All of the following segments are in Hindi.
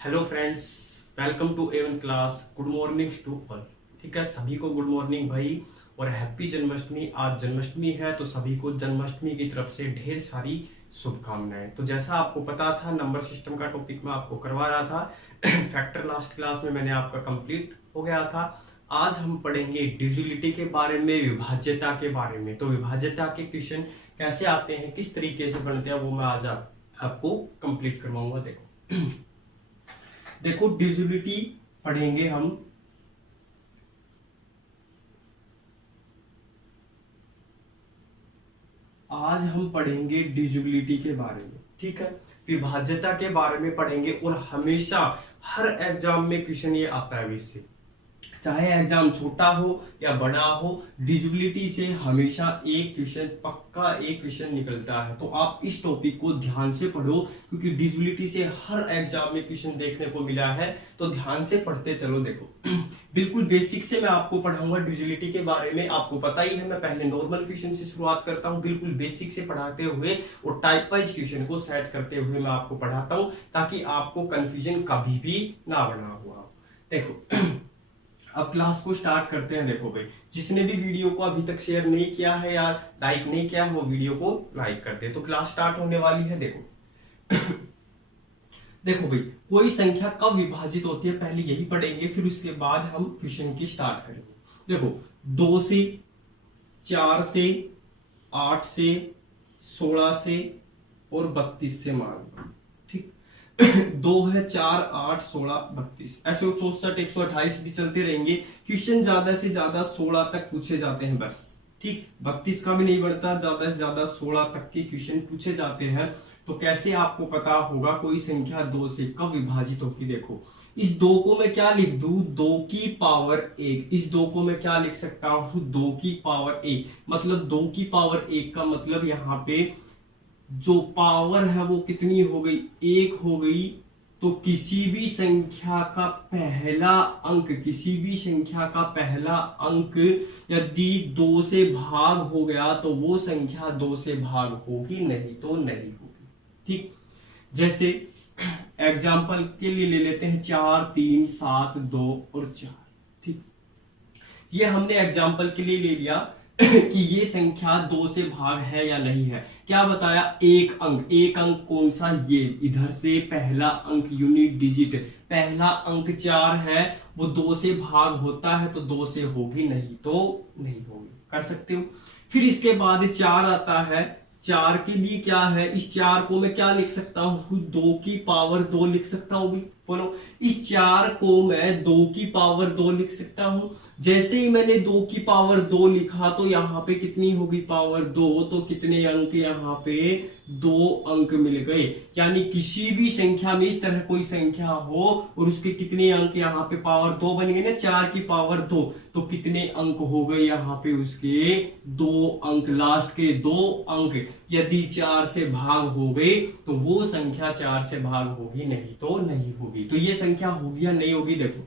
Hello friends, welcome to Avon class. Good morning to all. ठीक है, सभी को गुड मॉर्निंग भाई और हैप्पी जन्माष्टमी। आज जन्माष्टमी है तो सभी को जन्माष्टमी की तरफ से ढेर सारी शुभकामनाएं। तो जैसा आपको पता था, नंबर सिस्टम का टॉपिक मैं आपको करवा रहा था। फैक्टर लास्ट क्लास में मैंने आपका कंप्लीट हो गया था। आज हम पढ़ेंगे डिविजिबिलिटी के बारे में, विभाज्यता के बारे में। तो विभाज्यता के क्वेश्चन कैसे आते हैं, किस तरीके से बनते हैं, वो मैं आज आपको कंप्लीट करवाऊंगा। देखो डिविजिबिलिटी पढ़ेंगे हम। आज हम पढ़ेंगे डिविजिबिलिटी के बारे में। ठीक है, विभाज्यता के बारे में पढ़ेंगे और हमेशा हर एग्जाम में क्वेश्चन ये आता है इससे, चाहे एग्जाम छोटा हो या बड़ा हो, डिविजिबिलिटी से हमेशा एक क्वेश्चन निकलता है। तो आप इस टॉपिक को ध्यान से पढ़ो, क्योंकि डिविजिबिलिटी से हर एग्जाम में क्वेश्चन देखने को मिला है। तो ध्यान से पढ़ते चलो। देखो बिल्कुल बेसिक से मैं आपको पढ़ाऊंगा डिविजिबिलिटी के बारे में। आपको पता ही है, मैं पहले नॉर्मल क्वेश्चन से शुरुआत करता हूँ, बिल्कुल बेसिक से पढ़ाते हुए और टाइप वाइज क्वेश्चन को सेट करते हुए मैं आपको पढ़ाता हूँ, ताकि आपको कंफ्यूजन कभी भी ना बना हुआ। देखो अब क्लास को स्टार्ट करते हैं। देखो भाई, जिसने भी वीडियो को अभी तक शेयर नहीं किया है या लाइक नहीं किया है, वो वीडियो को लाइक कर दे। तो क्लास स्टार्ट होने वाली है। देखो देखो भाई, कोई संख्या कब विभाजित होती है पहले यही पढ़ेंगे, फिर उसके बाद हम क्वेश्चन की स्टार्ट करेंगे। देखो 2 से, 4 से, 8 से, 16 से और 32 से मान। ठीक 2 है, 4, 8, 16, 32, ऐसे 64, 128 भी चलते रहेंगे। क्वेश्चन ज्यादा से ज्यादा 16 तक पूछे जाते हैं बस। ठीक 32 का भी नहीं बढ़ता, ज्यादा से ज्यादा 16 तक के क्वेश्चन पूछे जाते हैं। तो कैसे आपको पता होगा कोई संख्या 2 से कब विभाजित होगी? देखो इस 2 को मैं क्या लिख दूं, 2 की पावर 1। इस 2 को मैं क्या लिख सकता हूं, 2 की पावर 1। मतलब 2 की पावर 1 का मतलब यहाँ पे जो पावर है वो कितनी हो गई, 1 हो गई। तो किसी भी संख्या का पहला अंक यदि 2 से भाग हो गया तो वो संख्या 2 से भाग होगी, नहीं तो नहीं होगी। ठीक, जैसे एग्जाम्पल के लिए ले लेते हैं 4, 3, 7, 2 और 4। ठीक, ये हमने एग्जाम्पल के लिए ले लिया कि ये संख्या 2 से भाग है या नहीं है। क्या बताया, एक अंक कौन सा, ये इधर से पहला अंक यूनिट डिजिट, पहला अंक 4 है, वो 2 से भाग होता है तो 2 से होगी, नहीं तो नहीं होगी। कर सकते हो। फिर इसके बाद 4 आता है। 4 के लिए क्या है, इस 4 को मैं क्या लिख सकता हूं, 2 की पावर 2 लिख सकता हूं भी। बोलो, इस 4 को मैं 2 की पावर 2 लिख सकता हूं। जैसे ही मैंने 2 की पावर 2 लिखा तो यहाँ पे कितनी होगी, पावर 2। तो कितने अंक यहाँ पे, 2 अंक मिल गए। यानी किसी भी संख्या में इस तरह कोई संख्या हो और उसके कितने अंक यहाँ पे, पावर 2 बन गए ना, 4 की पावर 2। तो कितने अंक हो गए यहाँ पे उसके, 2 अंक। लास्ट के 2 अंक यदि 4 से भाग हो गए तो वो संख्या 4 से भाग होगी, नहीं तो नहीं होगी। तो ये संख्या होगी या नहीं होगी? देखो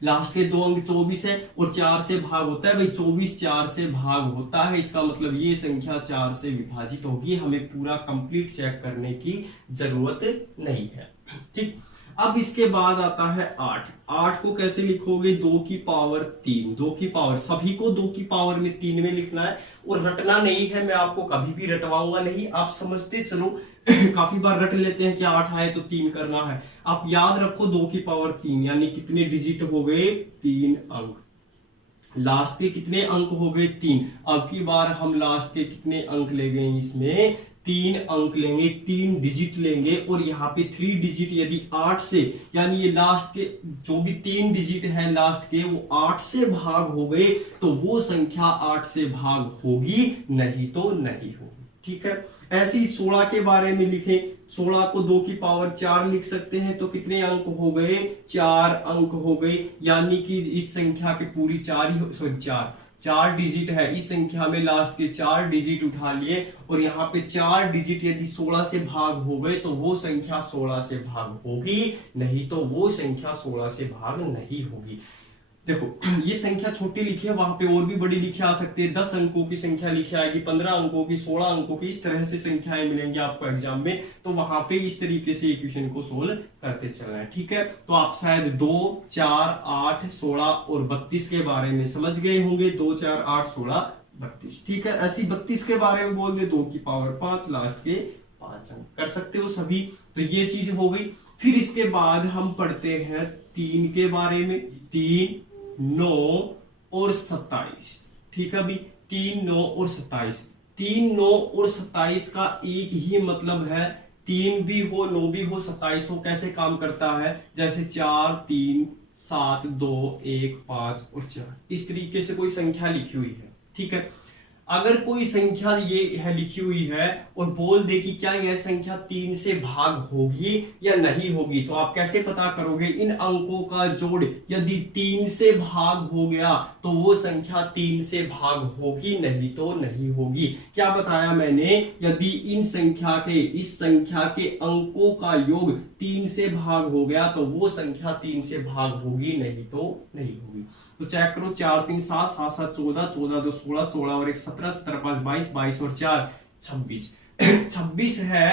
लास्ट के 2 अंक 24 है और 4 से भाग होता है भाई, 24 4 से भाग होता है। इसका मतलब ये संख्या 4 से विभाजित होगी। हमें पूरा कंप्लीट चेक करने की जरूरत नहीं है। ठीक, अब इसके बाद आता है 8। 8 को कैसे लिखोगे, 2 की पावर 3। 2 की पावर, सभी को 2 की पावर में 3 में लिखना है और रटना नहीं है। मैं आपको कभी भी रटवाऊंगा नहीं, आप समझते चलो। काफी बार रट लेते हैं कि 8 आए तो 3 करना है। आप याद रखो 2 की पावर 3 यानी कितने डिजिट हो गए, 3 अंक। लास्ट के कितने अंक हो गए, 3। अब की बार हम लास्ट के कितने अंक ले गए, इसमें 3 अंक लेंगे, 3 डिजिट लेंगे। और यहाँ पे 3 डिजिट यदि 8 से, यानी ये लास्ट के जो भी 3 डिजिट है लास्ट के, वो 8 से भाग हो गए तो वो संख्या 8 से भाग होगी, नहीं तो नहीं होगी। ठीक है, ऐसे ही 16 के बारे में लिखें। 16 को 2 की पावर 4 लिख सकते हैं। तो कितने अंक हो गए, 4 अंक हो गए। यानी कि इस संख्या के पूरी 4 डिजिट है। इस संख्या में लास्ट के 4 डिजिट उठा लिए और यहाँ पे 4 डिजिट यदि 16 से भाग हो गए तो वो संख्या 16 से भाग होगी, नहीं तो वो संख्या 16 से भाग नहीं होगी। देखो ये संख्या छोटी लिखी है, वहां पे और भी बड़ी लिखी आ सकती है, 10 अंकों की संख्या लिखी आएगी, 15 अंकों की, 16 अंकों की, इस तरह से संख्याएं मिलेंगी आपको एग्जाम में। तो वहां पे इस तरीके से इक्वेशन को सोल्व करते चलना है, ठीक है। तो आप शायद 2, 4, 8, 16 और 32 के बारे में समझ गए होंगे। 2, 4, 8, 16, 32, ठीक है। ऐसी 32 के बारे में बोल दे 2 की पावर 5, लास्ट के 5 अंक कर सकते हो सभी। तो ये चीज हो गई। फिर इसके बाद हम पढ़ते हैं 3 के बारे में। 3, 9 और 27, ठीक है। अभी 3, 9 और 27, 3, 9 और 27 का एक ही मतलब है, 3 भी हो 9 भी हो 27 हो। कैसे काम करता है, जैसे 4, 3, 7, 2, 1, 5 और 4, इस तरीके से कोई संख्या लिखी हुई है, ठीक है। अगर कोई संख्या ये है लिखी हुई है और बोल दे कि क्या यह संख्या 3 से भाग होगी या नहीं होगी, तो आप कैसे पता करोगे। इन अंकों का जोड़ यदि 3 से भाग हो गया तो वो संख्या 3 से भाग होगी, नहीं तो नहीं होगी। क्या बताया मैंने, यदि इस संख्या के अंकों का योग 3 से भाग हो गया तो वो संख्या 3 से भाग होगी, नहीं तो नहीं होगी। तो चेक करो, 4, 3, 7, 7, 7, 14, 14, 2, 16, 16 और 1, 17, 17, 5, 22, 22 और 4, 26, 26 है।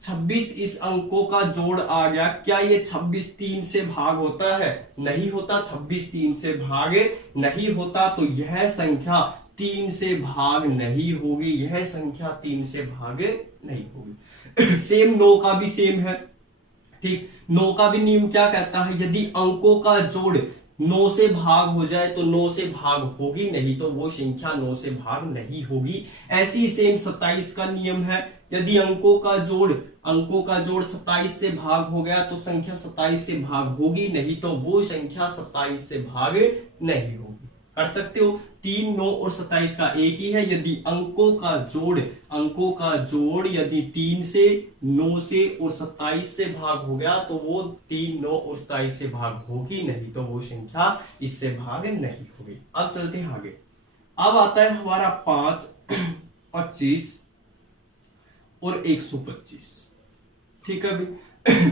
26 इस अंकों का जोड़ आ गया। क्या ये 26 3 से भाग होता है, नहीं होता। 26 3 से भाग नहीं होता, तो यह संख्या 3 से भाग नहीं होगी, यह संख्या 3 से भाग नहीं होगी। सेम 9 का भी सेम है, ठीक। 9 का भी नियम क्या कहता है, यदि अंकों का जोड़ 9 से भाग हो जाए तो 9 से भाग होगी, नहीं तो वो संख्या 9 से भाग नहीं होगी। ऐसी ही सेम 27 का नियम है, यदि अंकों का जोड़ 27 से भाग हो गया तो संख्या 27 से भाग होगी, नहीं तो वो संख्या 27 से भाग नहीं होगी। कर सकते हो। 3, 9 और 27 का एक ही है, यदि अंकों का जोड़ यदि 3 से, 9 से और 27 से भाग हो गया तो वो 3, 9 और 27 से भाग होगी, नहीं तो वो संख्या इससे भाग नहीं होगी। अब चलते हैं आगे। अब आता है हमारा 5, 25 और 125, ठीक है अभी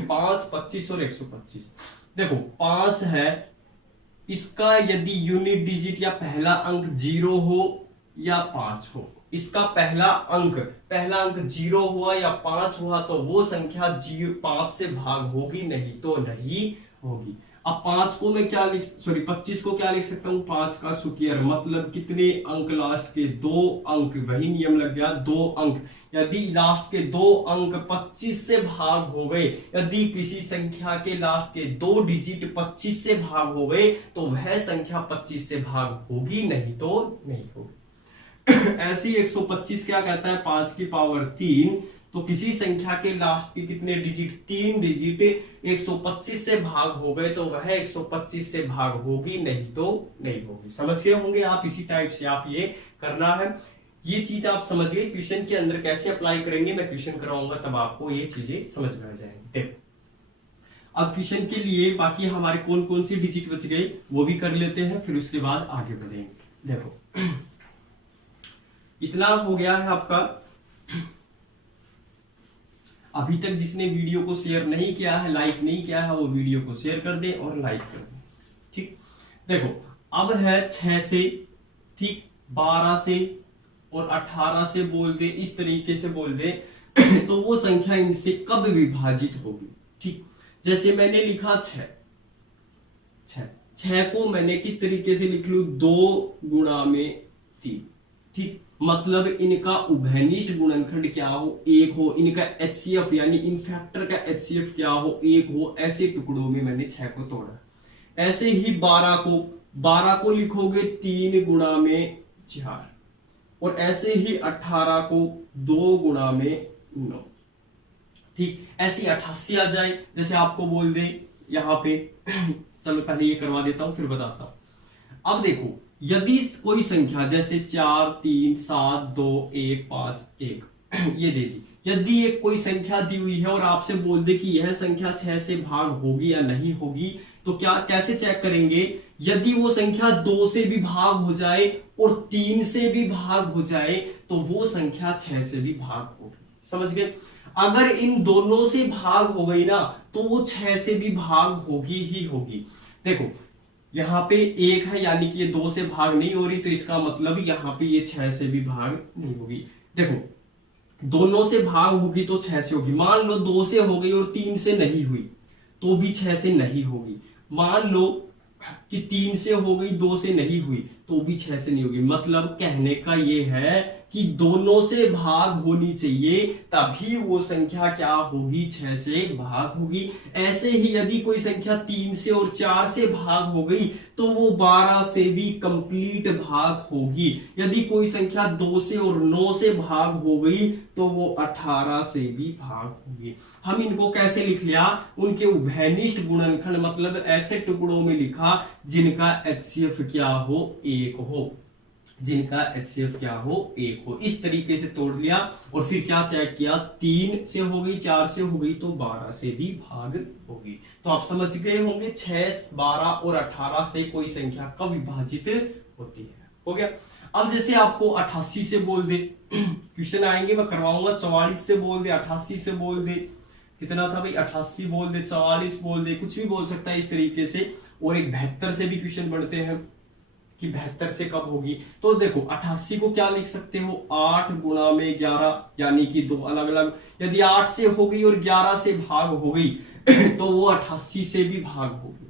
5, 25 और 125। देखो 5 है, इसका यदि यूनिट डिजिट या पहला अंक 0 हो या 5 हो, इसका पहला अंक 0 हुआ या 5 हुआ तो वो संख्या 5 से भाग होगी, नहीं तो नहीं होगी। अब 5 को मैं क्या 25 को क्या लिख सकता हूं, 5 का स्क्वायर, मतलब कितने अंक लास्ट के 2 अंक, वही नियम लग गया 2 अंक। यदि लास्ट के 2 अंक 25 से भाग हो गए, यदि किसी संख्या के लास्ट के 2 डिजिट 25 से भाग हो गए तो वह संख्या 25 से भाग होगी, नहीं तो नहीं होगी। ऐसी 125 क्या कहता है, 5 की पावर 3, तो किसी संख्या के लास्ट के कितने डिजिट, 3 डिजिट 125 से भाग हो गए तो वह 125 से भाग होगी, नहीं तो नहीं होगी। समझ गए होंगे आप, इसी टाइप से आप ये करना है। ये चीज आप समझ गए, क्वेश्चन के अंदर कैसे अप्लाई करेंगे मैं क्वेश्चन कराऊंगा, तब आपको ये चीजें समझ में आ जाएंगी। देखो अब क्वेश्चन के लिए बाकी हमारे कौन कौन सी डिजिट बच गए वो भी कर लेते हैं, फिर उसके बाद आगे बढ़ेंगे। देखो इतना हो गया है आपका। अभी तक जिसने वीडियो को शेयर नहीं किया है, लाइक नहीं किया है, वो वीडियो को शेयर कर दे और लाइक कर दे, ठीक। देखो अब है 6 से, ठीक, 12 से और 18 से बोल दे, इस तरीके से बोल दे तो वो संख्या इनसे कब विभाजित होगी, ठीक। जैसे मैंने लिखा 6 को मैंने किस तरीके से लिख लू, 2 गुणा में 3, ठीक। मतलब इनका उभयनिष्ठ गुणनखंड क्या हो, 1 हो, इनका HCF यानी इन फैक्टर का HCF क्या हो, 1 हो। ऐसे टुकड़ों में मैंने 6 को तोड़ा। ऐसे ही 12 को लिखोगे 3 गुणा में 4, और ऐसे ही 18 को 2 गुणा में 9, ठीक। ऐसी 88 आ जाए, जैसे आपको बोल दे यहां पे चलो पहले ये करवा देता हूं फिर बताता हूं। अब देखो यदि कोई संख्या जैसे 4, 3, 7, 2, 1, 5, 1 ये दे दी, यदि एक कोई संख्या दी हुई है और आपसे बोल दे कि यह संख्या 6 से भाग होगी या नहीं होगी, तो क्या कैसे चेक करेंगे, यदि वो संख्या 2 से भी भाग हो जाए और 3 से भी भाग हो जाए तो वो संख्या 6 से भी भाग होगी। समझ गए। अगर इन दोनों से भाग हो गई ना तो वो 6 से भी भाग होगी ही होगी। देखो यहाँ पे 1 है यानी कि ये 2 से भाग नहीं हो रही, तो इसका मतलब यहाँ पे ये 6 से भी भाग नहीं होगी। देखो दोनों से भाग होगी तो 6 से होगी, मान लो 2 से हो गई और 3 से नहीं हुई तो भी 6 से नहीं होगी, मान लो कि 3 से हो गई 2 से नहीं हुई तो भी 6 से नहीं होगी। मतलब कहने का ये है कि दोनों से भाग होनी चाहिए तभी वो संख्या क्या होगी, 6 से भाग होगी। ऐसे ही यदि कोई संख्या 3 से और 4 से भाग हो गई तो वो 12 से भी कंप्लीट भाग होगी। यदि कोई संख्या 2 से और 9 से भाग हो गई तो वो 18 से भी भाग होगी। हम इनको कैसे लिख लिया, उनके उभयनिष्ठ गुणनखंड मतलब ऐसे टुकड़ों में लिखा जिनका HCF क्या हो, 1 हो, जिनका HCF क्या हो, 1 हो। इस तरीके से तोड़ लिया और फिर क्या चेक किया, 3 से हो गई 4 से हो गई तो 12 से भी भाग होगी। तो आप समझ गए होंगे 6, 12 और 18 से कोई संख्या कब विभाजित होती है। हो गया। अब जैसे आपको 88 से बोल दे, क्वेश्चन आएंगे मैं करवाऊंगा, 44 से बोल दे, 88 से बोल दे, कितना था भाई 88 बोल दे, 44 बोल दे, कुछ भी बोल सकता है इस तरीके से। और एक 72 से भी क्वेश्चन बनते हैं कि 72 से कब होगी। तो देखो 88 को क्या लिख सकते हो, 8 गुणा में 11 यानी कि 2 अलग अलग। यदि 8 से हो गई और 11 से भाग हो गई तो वो 88 से भी भाग होगी।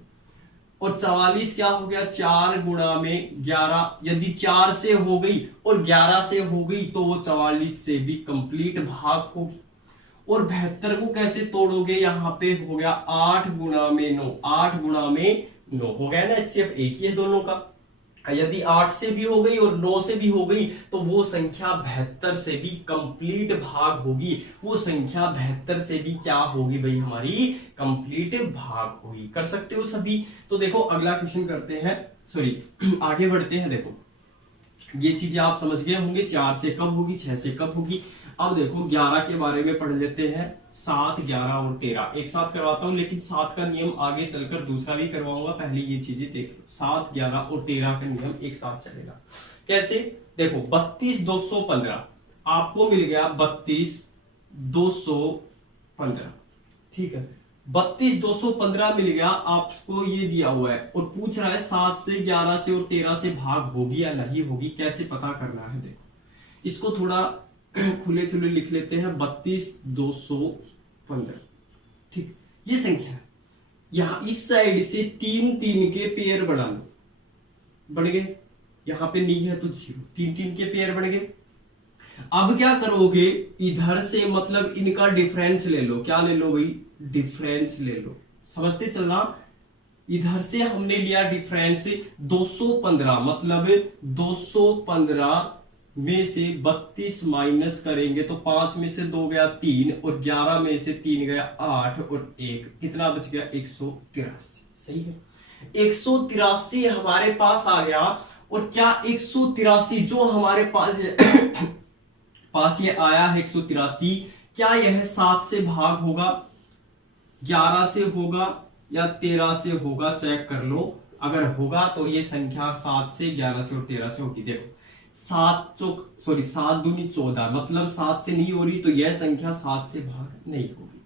और 44 क्या हो गया, 4 गुणा में 11, यदि 4 से हो गई और 11 से हो गई तो वो 44 से भी कंप्लीट भाग होगी। और 72 को कैसे तोड़ोगे, यहाँ पे हो गया 8 गुणा में 9, 8 गुणा में 9 हो गया ना, HCF एक ही है दोनों का। यदि 8 से भी हो गई और 9 से भी हो गई तो वो संख्या 72 से भी कंप्लीट भाग होगी। वो संख्या 72 से भी क्या होगी भाई, हमारी कंप्लीट भाग होगी। कर सकते हो सभी। तो देखो अगला क्वेश्चन करते हैं, सॉरी आगे बढ़ते हैं। देखो ये चीजें आप समझ गए होंगे, 4 से कब होगी, 6 से कब होगी। अब देखो 11 के बारे में पढ़ लेते हैं, 7, 11 और 13 एक साथ करवाता हूं, लेकिन 7 का नियम आगे चलकर दूसरा भी करवाऊंगा, पहले ये चीजें देख लो। 7, 11 और 13 का नियम एक साथ चलेगा। कैसे, देखो 32, 215 आपको मिल गया, 32, 215, ठीक है। 32, 215 मिल गया आपको, ये दिया हुआ है और पूछ रहा है 7 से, 11 से और 13 से भाग होगी या नहीं होगी, कैसे पता करना है। देखो इसको थोड़ा खुले खुले लिख लेते हैं, 32, 215, ठीक। ये संख्या है, यहां इस साइड से 3 3 के पेयर बना लो, बढ़ गए। यहां पे नहीं है तो 0, 3 3 के पेयर बढ़ गए। अब क्या करोगे, इधर से मतलब इनका डिफरेंस ले लो। क्या ले लो भाई, डिफरेंस ले लो, समझते चलना। इधर से हमने लिया डिफरेंस 215, मतलब 215 में से 32 माइनस करेंगे तो 5 में से 2 गया 3 और 11 में से 3 गया 8 और 1 कितना बच गया, 183। सही है, 183 हमारे पास आ गया। और क्या 183 जो हमारे पास ये आया है 183, क्या यह 7 से भाग होगा, 11 से होगा या 13 से होगा, चेक कर लो। अगर होगा तो ये संख्या 7 से, 11 से और 13 से होगी। देखो 7 दूनी 14, मतलब 7 से नहीं हो रही तो यह संख्या 7 से भाग नहीं होगी।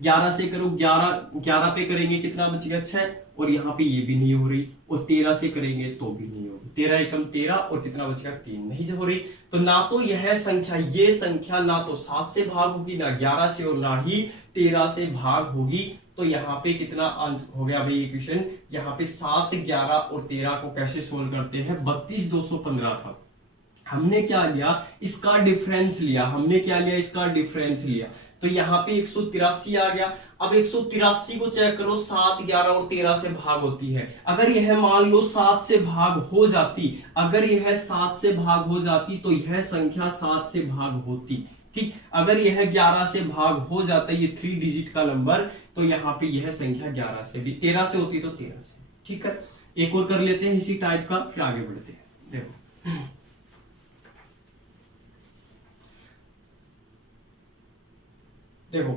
11 से करो, 11 पे करेंगे कितना बच गया, 6, और यहाँ पे ये भी नहीं हो रही। और 13 से करेंगे तो भी नहीं होगी, 13 एकम 13 और कितना बच गया, 3, नहीं जब हो रही। तो ना तो यह संख्या, ये संख्या ना तो 7 से भाग होगी, ना 11 से और ना ही 13 से भाग होगी। तो यहाँ पे कितना अंत हो गया भाई इक्वेशन, यहाँ पे 7, 11 और 13 को कैसे सोल्व करते हैं, 32, 215 था, हमने क्या लिया, इसका डिफरेंस लिया। हमने क्या लिया, इसका डिफरेंस लिया, तो यहाँ पे 183 आ गया। अब 183 को चेक करो, 7, 11 और 13 से भाग होती है। अगर यह मान लो 7 से भाग हो जाती, अगर यह 7 से भाग हो जाती तो यह संख्या 7 से भाग होती, ठीक। अगर यह 11 से भाग हो जाता, ये 3 डिजिट का नंबर, तो यहाँ पे यह संख्या 11 से भी, 13 से होती तो 13 से, ठीक है। एक और कर लेते हैं इसी टाइप का, फिर आगे बढ़ते हैं। देखो देखो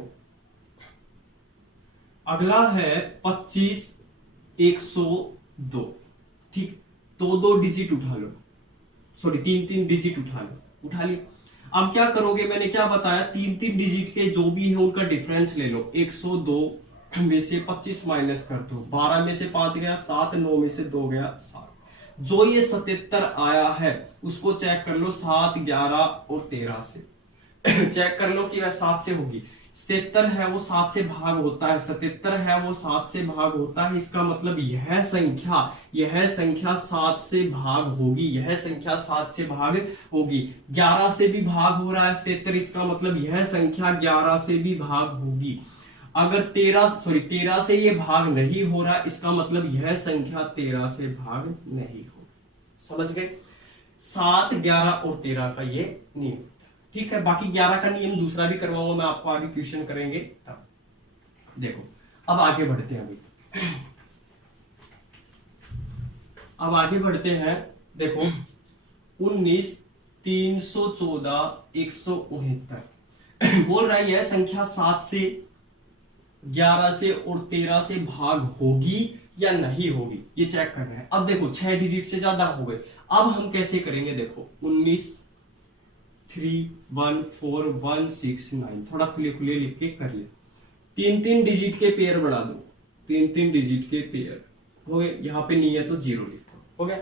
अगला है 25, 102, ठीक। 2 डिजिट उठा लो, सॉरी 3 डिजिट उठा लो, उठा लिया। अब क्या करोगे, मैंने क्या बताया, 3 डिजिट के जो भी है उनका डिफरेंस ले लो। 102 में से 25 माइनस कर दो, 12 में से 5 गया 7, 9 में से 2 गया 7। जो ये 77 आया है उसको चेक कर लो 7, 11 और 13 से। चेक कर लो कि वह 7 से होगी। 77 है वो 7 से भाग होता है, 77 है वो 7 से भाग होता है। इसका मतलब यह संख्या 7 से भाग होगी, यह संख्या 7 से भाग होगी। 11 से भी भाग हो रहा है 77, इसका मतलब यह संख्या 11 से भी भाग होगी। अगर 13 से ये भाग नहीं हो रहा, इसका मतलब यह संख्या 13 से भाग नहीं होगी। समझ गए? 7, 11 और 13 का ये नियम, ठीक है। बाकी 11 का नियम दूसरा भी करवाऊंगा मैं आपको, आगे क्वेश्चन करेंगे तब। देखो अब आगे बढ़ते हैं, अब आगे बढ़ते हैं। देखो 19, 314, 169 बोल रहा है यह संख्या 7 से, 11 से और 13 से भाग होगी या नहीं होगी, ये चेक करना है। अब देखो 6 डिजिट से ज्यादा हो गए, अब हम कैसे करेंगे? देखो 19, 3, 1, 4, 1, 6, 9, थोड़ा खुले खुले लिख के कर ले। 3 डिजिट के पेयर बना दो, 3 डिजिट के पेयर हो गए। यहाँ पे नहीं है तो 0 लिखो, हो गया।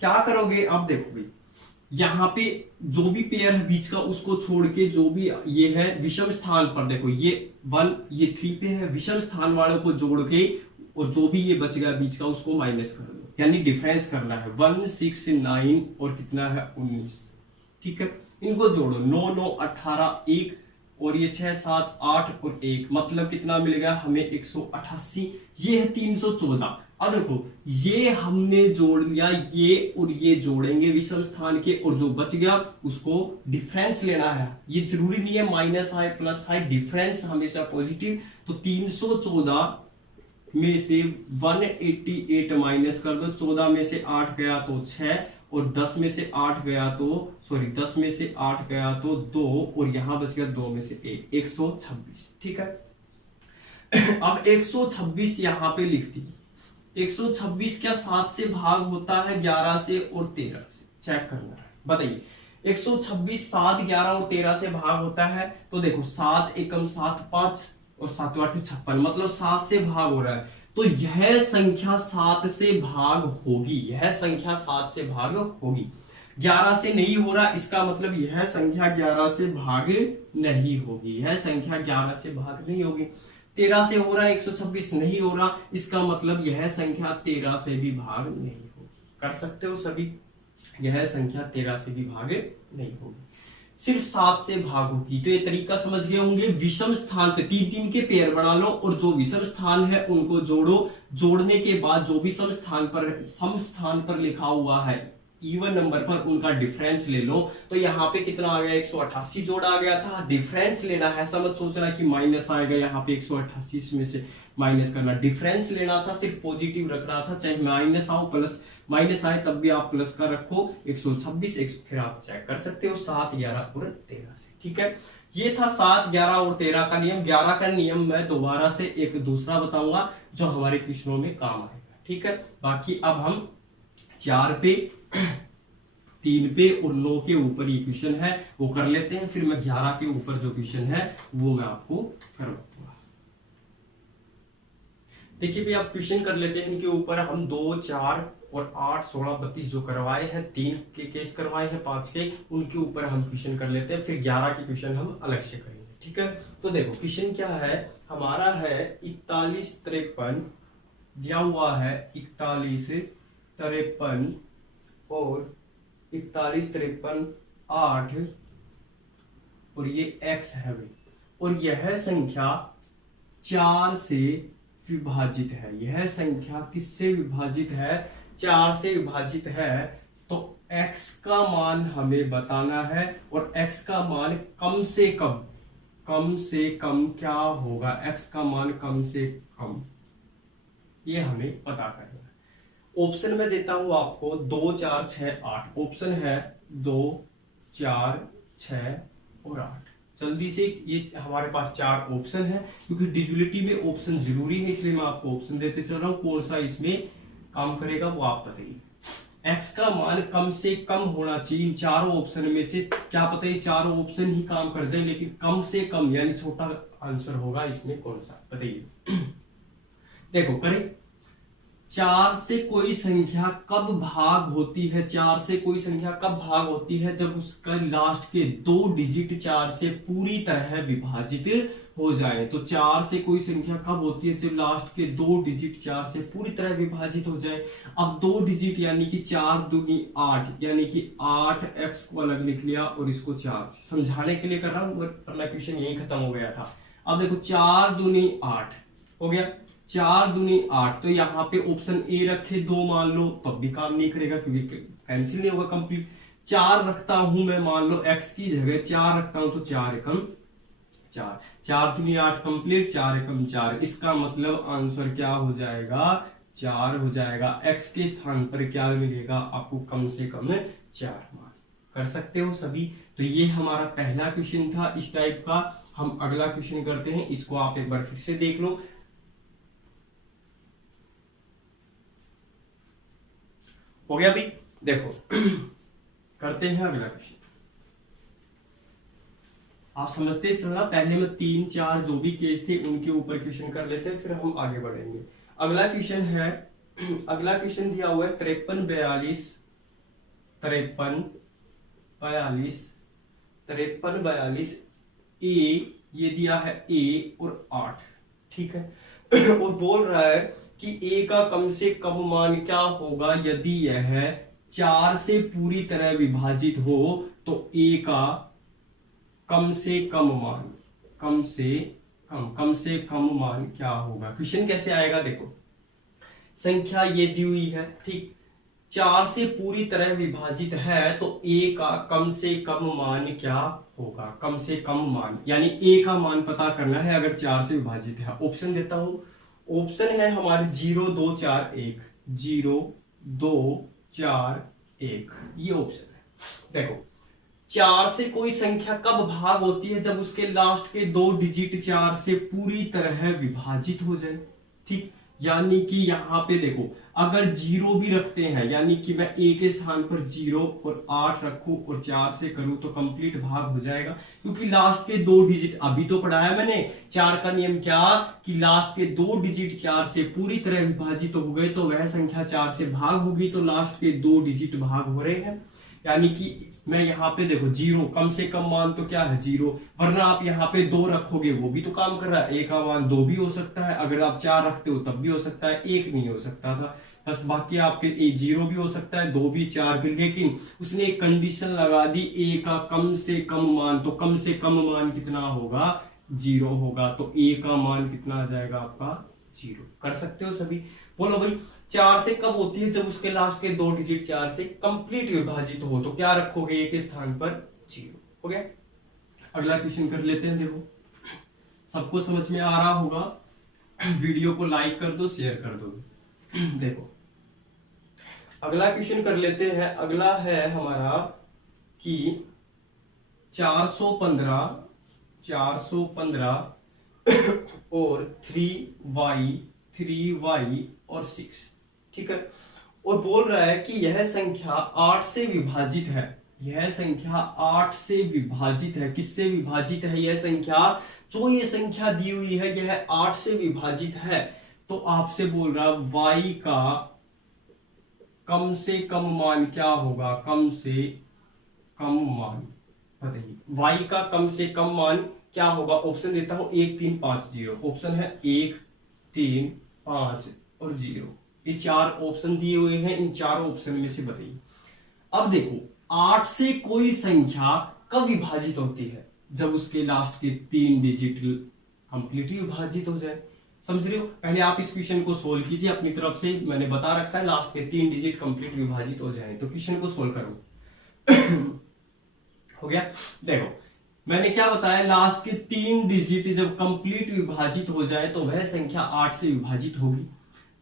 क्या करोगे? अब देखो भाई, यहाँ पे जो भी पेयर है बीच का उसको छोड़ के जो भी ये है विषम स्थान पर, देखो ये 1 ये 3 पे है, विषम स्थान वालों को जोड़ के और जो भी ये बच गया बीच का उसको माइनस कर दो, यानी डिफरेंस करना है। 1, 6, 9 और कितना है 19, ठीक है। इनको जोड़ो, 9, 9, 18, 1 और ये 6, 7, 8 और 1, मतलब कितना मिलेगा हमें? 188। ये है 314। अब देखो ये हमने जोड़ लिया, ये और ये जोड़ेंगे विषम स्थान के, और जो बच गया उसको डिफरेंस लेना है। ये जरूरी नहीं है माइनस आए प्लस आए, डिफरेंस हमेशा पॉजिटिव। तो 314 में से 188 माइनस कर दो, 14 में से 8 गया तो 6 और 10 में से 8 गया तो 10 में से 8 गया तो 2 और यहां बच गया 2 में से 1, 126, ठीक है। अब 126 यहां पे लिख दी। 126 क्या 7 से भाग होता है 11 से और 13 से? चेक करना है, बताइए। 126 7, 11 और 13 से भाग होता है, तो देखो 7 एकम 7, 5 और 7 8 56, मतलब 7 से भाग हो रहा है। तो यह संख्या 7 से भाग होगी, यह संख्या 7 से भाग होगी। 11 से नहीं हो रहा, इसका मतलब यह संख्या 11 से भाग नहीं होगी, यह संख्या 11 से भाग नहीं होगी। 13 से हो रहा है, 126 नहीं हो रहा, इसका मतलब यह संख्या 13 से भी भाग नहीं होगी। कर सकते हो सभी? यह संख्या 13 से भी भाग नहीं होगी, सिर्फ 7 से भाग होगी। तो ये तरीका समझ गए होंगे। विषम स्थान पे 3 के पेयर बना लो और जो विषम स्थान है उनको जोड़ो। जोड़ने के बाद जो भी सम स्थान पर लिखा हुआ है इवन नंबर पर, उनका डिफरेंस ले लो। तो यहाँ पे कितना आ गया? 188 जोड़ा आ गया था। डिफरेंस लेना है, ऐसा मत सोचना कि माइनस आएगा, यहाँ पे 188 में से माइनस करना। डिफरेंस लेना था, सिर्फ पॉजिटिव रखना था, चाहे माइनस आओ प्लस माइनस आए तब भी आप प्लस का रखो। 126 फिर आप चेक कर सकते हो 7, 11 और 13 से, ठीक है। ये था 7, 11 और 13 का नियम। 11 का नियम मैं दोबारा से एक दूसरा बताऊंगा जो हमारे क्वेश्चनों में काम आएगा, ठीक है। बाकी अब हम 4 पे, 3 पे और 9 के ऊपर ये क्वेश्चन है वो कर लेते हैं, फिर मैं 11 के ऊपर जो क्वेश्चन है वो मैं आपको करवाऊंगा। देखिए भी आप क्वेश्चन कर लेते हैं इनके ऊपर। हम 2, 4 और 8, 16, 32 जो करवाए हैं, 3 के केस करवाए हैं, 5 के, उनके ऊपर हम क्वेश्चन कर लेते हैं, फिर 11 के क्वेश्चन हम अलग से करेंगे, ठीक है। तो देखो क्वेश्चन क्या है हमारा है 41, 53 दिया हुआ है, 41, 53 और 41, 53, 8 और ये x है भाई, और यह संख्या 4 से विभाजित है। यह संख्या किससे विभाजित है? 4 से विभाजित है। तो x का मान हमें बताना है, और x का मान कम से कम क्या होगा? x का मान कम से कम, ये हमें पता करना है। ऑप्शन में देता हूं आपको 2, 4, 6, 8। ऑप्शन है 2, 4, 6 और 8। जल्दी से, ये हमारे पास 4 ऑप्शन है, क्योंकि डिविजिबिलिटी में ऑप्शन जरूरी है, इसलिए मैं आपको ऑप्शन देते चल रहा हूं। कौन सा इसमें काम करेगा वो आप बताइए। x का मान कम से कम होना चाहिए इन चारों ऑप्शन में से। क्या पता ये चारों ऑप्शन ही काम कर जाए, लेकिन कम से कम यानी छोटा आंसर होगा इसमें कौन सा, बताइए। देखो करें, 4 से कोई संख्या कब भाग होती है, 4 से कोई संख्या कब भाग होती है, जब उसका लास्ट के 2 डिजिट 4 से पूरी तरह विभाजित हो जाए। तो 4 से कोई संख्या कब होती है, जब लास्ट के 2 डिजिट 4 से पूरी तरह विभाजित हो जाए। अब 2 डिजिट यानी कि 4 दूनी 8, यानी कि 8x को अलग लिख लिया और इसको 4 से समझाने के लिए कर रहा हूं, वरना क्वेश्चन यही खत्म हो गया था। अब देखो 4 दूनी 8 हो गया, 4 दूनी 8, तो यहाँ पे ऑप्शन ए रखे 2 मान लो, तब भी काम नहीं करेगा क्योंकि कैंसिल नहीं होगा कंप्लीट। 4 रखता हूं मैं, मान लो x की जगह 4 रखता हूं, तो 4 एकम 4, 4 दूनी 8 कंप्लीट, 4 एकम 4। इसका मतलब आंसर क्या हो जाएगा, 4 हो जाएगा। x के स्थान पर क्या मिलेगा आपको, कम से कम 4 मान। कर सकते हो सभी। तो ये हमारा पहला क्वेश्चन था इस टाइप का। हम अगला क्वेश्चन करते हैं, इसको आप एक बार फिर से देख लो। हो गया भी, देखो करते हैं अगला क्वेश्चन। आप समझते चलना, पहले में 3 4 जो भी केस थे उनके ऊपर क्वेश्चन कर लेते हैं, फिर हम आगे बढ़ेंगे। अगला क्वेश्चन है, अगला क्वेश्चन दिया हुआ है 53 42 53 42 53 42 ए, ये दिया है ए और 8, ठीक है। और बोल रहा है कि ए का कम से कम मान क्या होगा यदि यह 4 से पूरी तरह विभाजित हो, तो ए का कम से कम मान, कम से कम मान क्या होगा। क्वेश्चन कैसे आएगा, देखो संख्या ये दी हुई है, ठीक, 4 से पूरी तरह विभाजित है, तो ए का कम से कम मान क्या होगा, कम से कम मान, यानी ए का मान पता करना है अगर 4 से विभाजित है। ऑप्शन देता हूं, ऑप्शन है हमारे 0 2 4 1, 0 2 4 1, ये ऑप्शन है। देखो 4 से कोई संख्या कब भाग होती है, जब उसके लास्ट के 2 डिजिट 4 से पूरी तरह विभाजित हो जाए, ठीक। यानी कि यहाँ पे देखो अगर 0 भी रखते हैं, यानी कि मैं ए के स्थान पर 0 और 8 रखूं और 4 से करूं, तो कंप्लीट भाग हो जाएगा, क्योंकि लास्ट के 2 डिजिट अभी तो पढ़ाया मैंने 4 का नियम क्या, कि लास्ट के 2 डिजिट 4 से पूरी तरह विभाजित हो गए तो वह संख्या 4 से भाग होगी, तो लास्ट के 2 डिजिट भाग हो रहे हैं। यानी कि मैं यहाँ पे देखो 0 कम से कम मान तो क्या है 0, वरना आप यहाँ पे 2 रखोगे वो भी तो काम कर रहा है, ए का मान 2 भी हो सकता है, अगर आप 4 रखते हो तब भी हो सकता है, 1 नहीं हो सकता था। बस बाकी आपके 0 भी हो सकता है, 2 भी 4 भी, लेकिन उसने एक कंडीशन लगा दी ए का कम से कम मान, तो कम से कम मान कितना होगा 0 होगा, तो ए का मान कितना आ जाएगा आपका 0। कर सकते हो सभी, बोलो भाई 4 से कब होती है, जब उसके लास्ट के 2 डिजिट 4 से कंप्लीट विभाजित हो, तो क्या रखोगे ए के स्थान पर 0। हो गया, अगला क्वेश्चन कर लेते हैं। देखो सबको समझ में आ रहा होगा, वीडियो को लाइक कर दो, शेयर कर दो। देखो अगला क्वेश्चन कर लेते हैं। अगला है हमारा कि 415 और 3y और 6, ठीक है। और बोल रहा है कि यह संख्या 8 से विभाजित है, यह संख्या 8 से विभाजित है। किससे विभाजित है यह संख्या, जो ये संख्या दी हुई है यह 8 से विभाजित है, तो आपसे बोल रहा y का कम से कम मान क्या होगा, कम से कम मान बताइए, y का कम से कम मान क्या होगा। ऑप्शन देता हूं 1 3 5 0, ऑप्शन है 1 3 5 और 0, ये 4 ऑप्शन दिए हुए हैं, इन 4 ऑप्शन में से बताइए। अब देखो 8 से कोई संख्या कब विभाजित होती है, जब उसके लास्ट के 3 डिजिट कंप्लीटली विभाजित हो जाए। समझ रहे हो, पहले आप इस क्वेश्चन को सोल्व कीजिए अपनी तरफ से, मैंने बता रखा है लास्ट के 3 डिजिट कंप्लीट विभाजित हो जाए, तो क्वेश्चन को सोल्व करो। हो गया, देखो मैंने क्या बताया, लास्ट के 3 डिजिट जब कंप्लीट विभाजित हो जाए तो वह संख्या 8 से विभाजित होगी।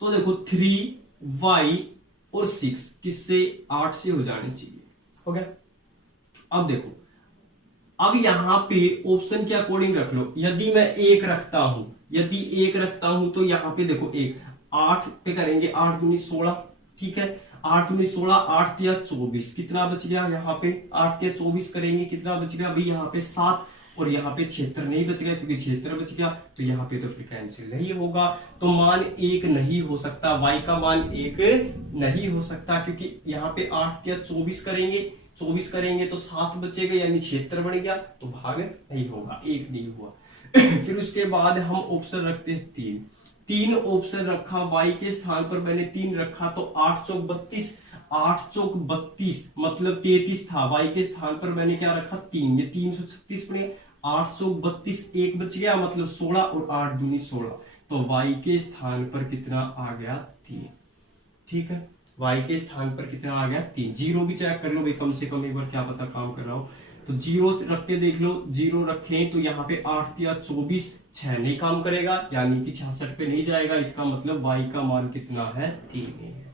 तो देखो 3y और 6 किससे 8 से हो जाने चाहिए। हो गया, अब देखो अब यहां पे ऑप्शन के अकॉर्डिंग रख लो। यदि मैं 1 रखता हूं, यदि 1 रखता हूं तो यहां पे देखो 1 8 पे करेंगे, 8 दूनी 16, ठीक है। 8 में 16, 8 या 24, कितना बच गया यहाँ पे, 8 या 24 करेंगे कितना बच गया भाई यहाँ पे 7, और यहाँ पे 76 नहीं बच गया क्योंकि 76 बच गया तो यहाँ पे तो फिर कैंसिल नहीं होगा, तो मान 1 नहीं हो सकता, y का मान 1 नहीं हो सकता क्योंकि यहाँ पे 8 या 24 करेंगे तो 7 बचेगा यानी 76 बन गया, तो भाग नहीं होगा, 1 नहीं हुआ। फिर उसके बाद हम ऑप्शन रखते हैं 3 ऑप्शन रखा, y के स्थान पर मैंने 3 रखा तो 8 चौक 32, 8 चौक 32 मतलब 33 था, y के स्थान पर मैंने क्या रखा 3, ये 336 पड़े, 8 चौक 32, 1 बच गया मतलब 16 और 8 दूनी 16, तो y के स्थान पर कितना आ गया 3। ठीक है, y के स्थान पर कितना आ गया 3। जीरो भी चेक कर लो भाई, कम से कम एक बार क्या पता काम कर रहा हो, तो जीरो रख के देख लो, जीरो रखें तो यहाँ पे 8 या 24, 6 नहीं काम करेगा यानी कि 66 पे नहीं जाएगा, इसका मतलब y का मान कितना है 3 है।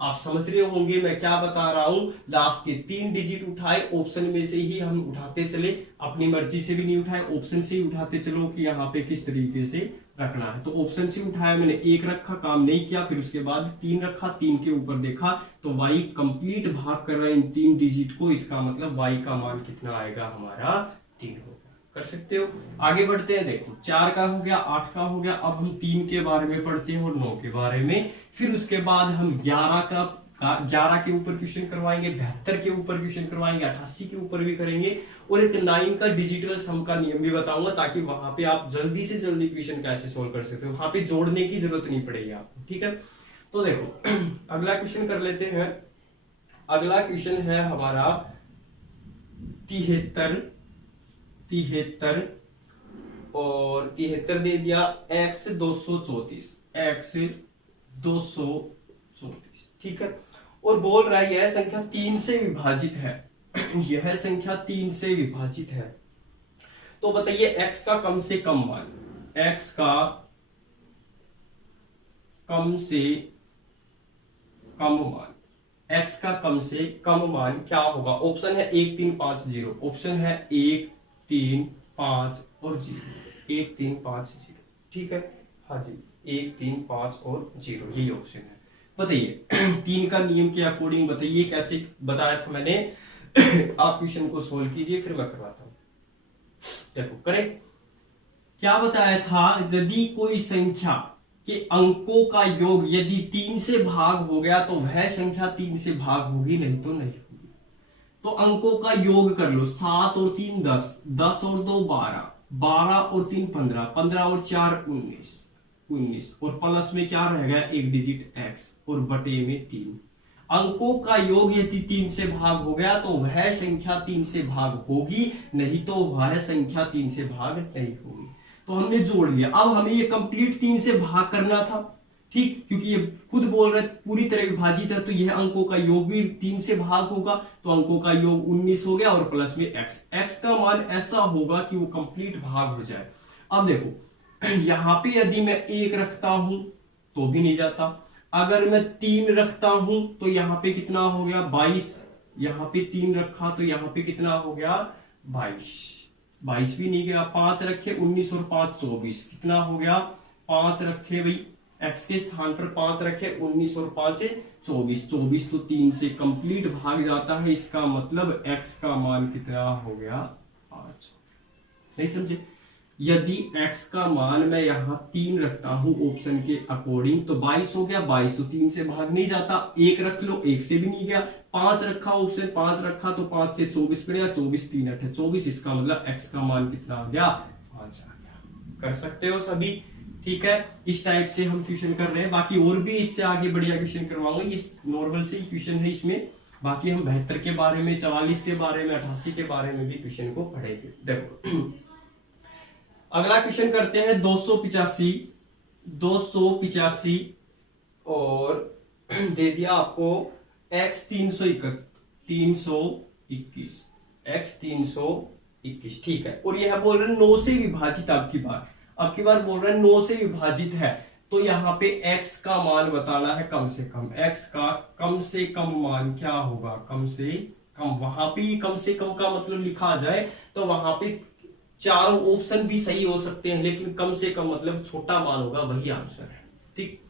आप समझ रहे होंगे मैं क्या बता रहा हूं, लास्ट के 3 डिजिट उठाए, ऑप्शन में से ही हम उठाते चले, अपनी मर्जी से भी नहीं उठाए, ऑप्शन से ही उठाते चलो कि यहाँ पे किस तरीके से रखना है। तो ऑप्शन से उठाया मैंने, 1 रखा काम नहीं किया, फिर उसके बाद 3 रखा, 3 के ऊपर देखा तो y कंप्लीट भाग कर रहा है इन 3 डिजिट को, इसका मतलब y का मान कितना आएगा हमारा 3 होगा। कर सकते हो। आगे बढ़ते हैं, देखो 4 का हो गया, 8 का हो गया, अब हम 3 के बारे में पढ़ते हैं और 9 के बारे में, फिर उसके बाद हम 11 के ऊपर क्वेश्चन करवाएंगे, 72 के ऊपर क्वेश्चन करवाएंगे, 88 के ऊपर भी करेंगे, और एक 9 का डिजिटल सम का नियम भी बताऊंगा ताकि वहां पे आप जल्दी से जल्दी क्वेश्चन कैसे सोल्व कर सकते हो, वहां पे जोड़ने की जरूरत नहीं पड़ेगी आपको। ठीक है, तो देखो अगला क्वेश्चन कर लेते हैं। अगला क्वेश्चन है हमारा 73 और 73 दे दिया x 234, ठीक है, और बोल रहा है यह संख्या 3 से विभाजित है, यह संख्या 3 से विभाजित है, तो बताइए x का कम से कम मान, x का कम से कम मान, x का कम से कम मान क्या होगा। ऑप्शन है 1 3 5 0, ऑप्शन है 1 3 5 और 0, 1 3 5 0, ठीक है, हाँ जी 1 3 5 और 0, यही ऑप्शन है। बताइए 3 का नियम के अकॉर्डिंग बताइए कैसे बताया था मैंने। आप क्वेश्चन को सोल्व कीजिए फिर मैं करवाता हूं। देखो करेक्ट क्या बताया था, यदि कोई संख्या के अंकों का योग यदि 3 से भाग हो गया तो वह संख्या 3 से भाग होगी, नहीं तो नहीं होगी। तो अंकों का योग कर लो, 7 और 3 10, 10 और 2 12, 12 और 3 15, 15 और 4 19, 19 और प्लस में क्या रह गया एक डिजिट x और बटे में 3। अंकों का योग यदि 3 से भाग हो गया तो वह संख्या 3 से भाग होगी, नहीं तो वह संख्या 3 से भाग नहीं होगी। तो हमने जोड़ लिया, अब हमें ये कंप्लीट 3 से भाग करना था, ठीक, क्योंकि ये खुद बोल रहे पूरी तरह विभाजित है तो यह अंकों का योग भी 3 से भाग होगा, तो अंकों का योग 19 हो गया और प्लस में x का मान ऐसा होगा कि वो कंप्लीट भाग हो जाए। अब देखो यहां पे यदि मैं 1 रखता हूं तो भी नहीं जाता, अगर मैं 3 रखता हूं तो यहाँ पे कितना हो गया 22, यहाँ पे 3 रखा तो यहाँ पे कितना हो गया 22 भी नहीं गया, 5 रखे 19 और 5 24, कितना हो गया 5 रखे भाई x के स्थान पर 5 रखे 19 और 5 24, 24 तो 3 से कंप्लीट भाग जाता है, इसका मतलब x का मान कितना हो गया 5। नहीं समझे, यदि x का मान मैं यहाँ 3 रखता हूं ऑप्शन के अकॉर्डिंग तो 22 हो गया, 22 तो 3 से भाग नहीं जाता, 1 रख लो 1 से भी नहीं गया, 5 रखा ऑप्शन 5 रखा तो 5 से 24 पड़ेगा, 24 3 8 24, इसका मतलब x का मान कितना आ गया 5 आ गया। कर सकते हो सभी, ठीक है, इस टाइप से हम क्वेश्चन कर रहे हैं, बाकी और भी इससे आगे बढ़िया क्वेश्चन करवाऊंगा, ये नॉर्मल से क्वेश्चन है इसमें, बाकी हम 72 के बारे में 44 के बारे में 88 के बारे में भी क्वेश्चन को पढ़ेंगे। देखो अगला क्वेश्चन करते हैं 285 और दे दिया आपको x 321, ठीक है, और यह बोल रहे हैं 9 से विभाजित, अब की बार बोल रहे हैं 9 से विभाजित है, तो यहाँ पे x का मान बताना है कम से कम, x का कम से कम मान क्या होगा, कम से कम, वहां पे कम से कम का मतलब लिखा जाए तो वहां पे चारों ऑप्शन भी सही हो सकते हैं, लेकिन कम से कम मतलब छोटा मान होगा, वही आंसर है, ठीक।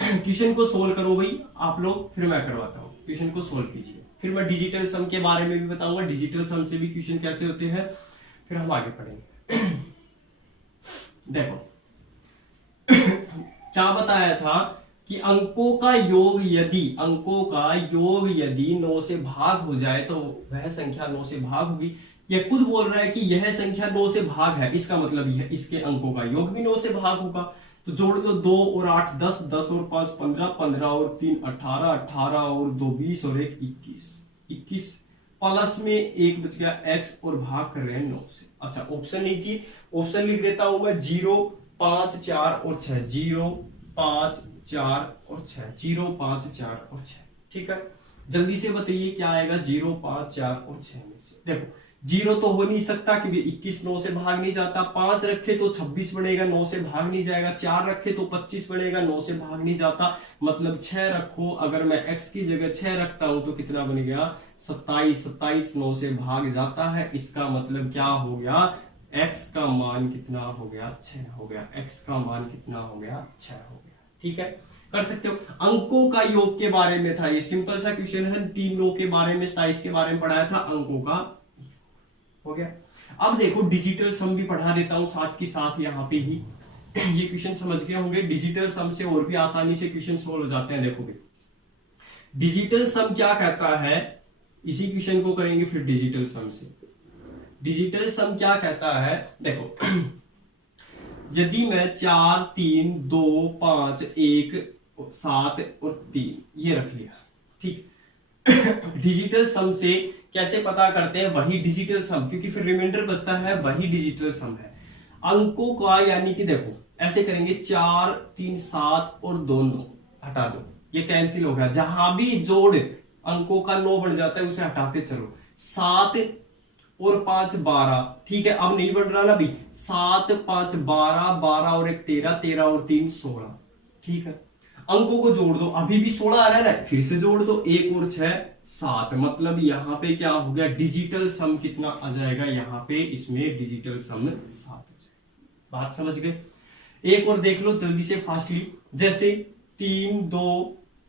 क्वेश्चन को सोल्व करो भाई आप लोग, फिर मैं करवाता हूँ। क्वेश्चन को सोल्व कीजिए, फिर मैं डिजिटल सम के बारे में भी बताऊंगा, डिजिटल सम से भी क्वेश्चन कैसे होते हैं, फिर हम आगे पढ़ेंगे। देखो क्या बताया था कि अंकों का योग यदि 9 से भाग हो जाए तो वह संख्या 9 से भाग होगी। यह खुद बोल रहा है कि यह संख्या 9 से भाग है, इसका मतलब यह इसके अंकों का योग भी 9 से भाग होगा। तो जोड़ लो 2 और 8 10, 10 और 5 15, 15 और 3 18, 18 और 2 20 और 1 21, 21 प्लस में 1 बच गया x और भाग कर रहे हैं 9 से। अच्छा ऑप्शन नहीं थी, ऑप्शन लिख देता हूं मैं 0 5 4 और 6, 0 5 4 और 6, 0 5 4 और 6। ठीक है, जल्दी से बताइए क्या आएगा 0 5 4 और 6 में से। देखो 0 तो हो नहीं सकता क्योंकि 21 9 से भाग नहीं जाता, 5 रखे तो 26 बनेगा 9 से भाग नहीं जाएगा, 4 रखे तो 25 बनेगा 9 से भाग नहीं जाता, मतलब 6 रखो, अगर मैं x की जगह 6 रखता हूं तो कितना बन गया 27, 27 9 से भाग जाता है, इसका मतलब क्या हो गया x का मान कितना हो गया 6 हो गया, x का मान कितना हो गया 6 हो गया। ठीक है, कर सकते हो। अंकों का योग के बारे में था, ये सिंपल सा क्वेश्चन है, 3 9 के बारे में 27 के बारे में पढ़ाया था, अंकों का हो गया। अब देखो डिजिटल सम भी पढ़ा देता हूं साथ के साथ यहाँ पे ही, ये क्वेश्चन समझ गए होंगे। डिजिटल सम से और भी आसानी से क्वेश्चन सोल्व हो जाते हैं। देखोगे डिजिटल सम क्या कहता है, इसी क्वेश्चन को करेंगे फिर डिजिटल सम से। डिजिटल सम क्या कहता है, देखो यदि मैं 4 3 2 5 1 7 और 3 ये रख लिया, ठीक। डिजिटल सम से कैसे पता करते हैं, वही डिजिटल सम, क्योंकि फिर रिमाइंडर बचता है, वही डिजिटल सम है। अंकों का यानी कि देखो ऐसे करेंगे 4 3 7 और 2 9 हटा दो, ये कैंसिल हो गया। जहां भी जोड़ अंकों का 9 बढ़ जाता है उसे हटाते चलो। 7 और 5 12, ठीक है, अब नहीं बढ़ रहा ना भाई, 7 5 12, 12 और 1 13, 13 और 3 16, ठीक है। अंकों को जोड़ दो, अभी भी 16 आ रहा है ना, फिर से जोड़ दो, 1 और 6 7, मतलब यहाँ पे क्या हो गया डिजिटल सम कितना आ जाएगा, यहाँ पे इसमें डिजिटल सम 7 हो जाएगा। बात समझ गए। एक और देख लो जल्दी से फास्टली, जैसे 3 2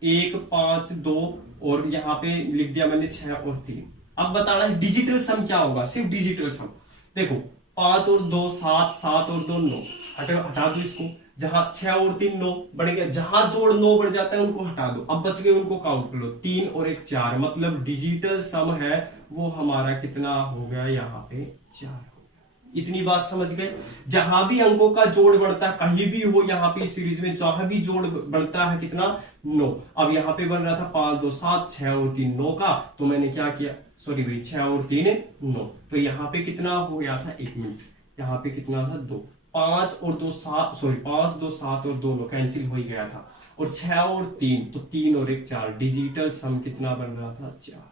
1 5 2 और यहाँ पे लिख दिया मैंने 6 और 3। अब बताना है डिजिटल सम क्या होगा, सिर्फ डिजिटल सम। देखो 5 और 2 7, 7 और 2 9, हटा दो इसको, जहां 6 और 3 9 बढ़ गया, जहां जोड़ 9 बढ़ जाता है उनको हटा दो, अब बच गए उनको काउंट कर लो, 3 और 1 4, मतलब डिजिटल सम है वो हमारा कितना हो गया, यहाँ पे 4 हो गया। इतनी बात समझ गए। जहां भी अंकों का जोड़ बढ़ता है, कहीं भी हो यहाँ पे सीरीज में जहां भी जोड़ बढ़ता है कितना 9, अब यहाँ पे बन रहा था 5 2 7, 6 और 3 9 का, तो मैंने क्या किया, सॉरी भाई 6 और 3 9, तो यहाँ पे कितना हो गया था, 1 मिनट, यहाँ पे कितना था 2, 5 और 2 7, सॉरी 5 2 7 और 2 9 कैंसिल हो ही गया था, और 6 और 3 तो 3 और 1 4, डिजिटल सम कितना बन रहा था 4।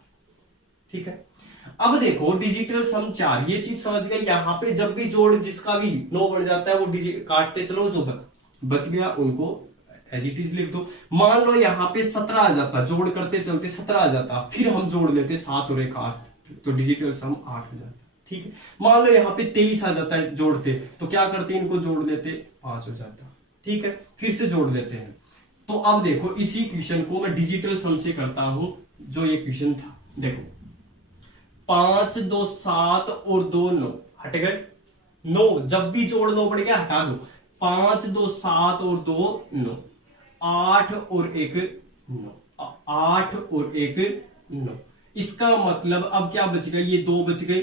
ठीक है, अब देखो डिजिटल सम 4, ये चीज समझ गए। यहाँ पे जब भी जोड़ जिसका भी 9 बढ़ जाता है वो काटते चलो, जो बच गया उनको एज इट इज लिख दो। मान लो यहाँ पे 17 आ जाता, जोड़ करते चलते 17 आ जाता, फिर हम जोड़ लेते 7 और 1 8, तो डिजिटल सम 8 हो जाता। ठीक है, मान लो यहाँ पे 23 आ जाता है जोड़ते, तो क्या करते इनको जोड़ लेते 5 हो जाता। ठीक है, फिर से जोड़ लेते हैं। तो अब देखो इसी क्वेश्चन को मैं डिजिटल सम से करता हूं, जो ये क्वेश्चन था। देखो 5 2 7 और 2 9 हट गए, 9 जब भी जोड़ 9 बढ़ गया हटा दो, 5 2 7 और 2 9, 8 और 1 9, 8 और 1 9, इसका मतलब अब क्या बच गया, ये 2 बच गए,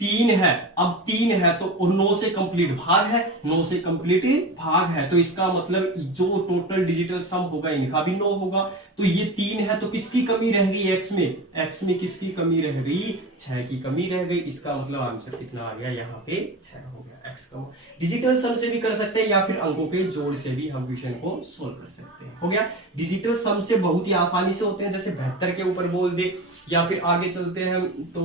3 है, अब 3 है तो 9 से कंप्लीट भाग है, 9 से कंप्लीट भाग है, तो इसका मतलब जो टोटल डिजिटल सम होगा इनका भी 9 होगा। तो ये 3 है तो किसकी कमी रह गई, x में किसकी कमी रह गई, 6 की कमी रह गई, इसका मतलब आंसर कितना आ गया, यहाँ पे 6 हो गया। x का डिजिटल सम से भी कर सकते हैं या फिर अंकों के जोड़ से भी हम क्वेश्चन को सोल्व कर सकते हैं। हो गया, डिजिटल सम से बहुत ही आसानी से होते हैं, जैसे 72 के ऊपर बोल दे, या फिर आगे चलते हैं तो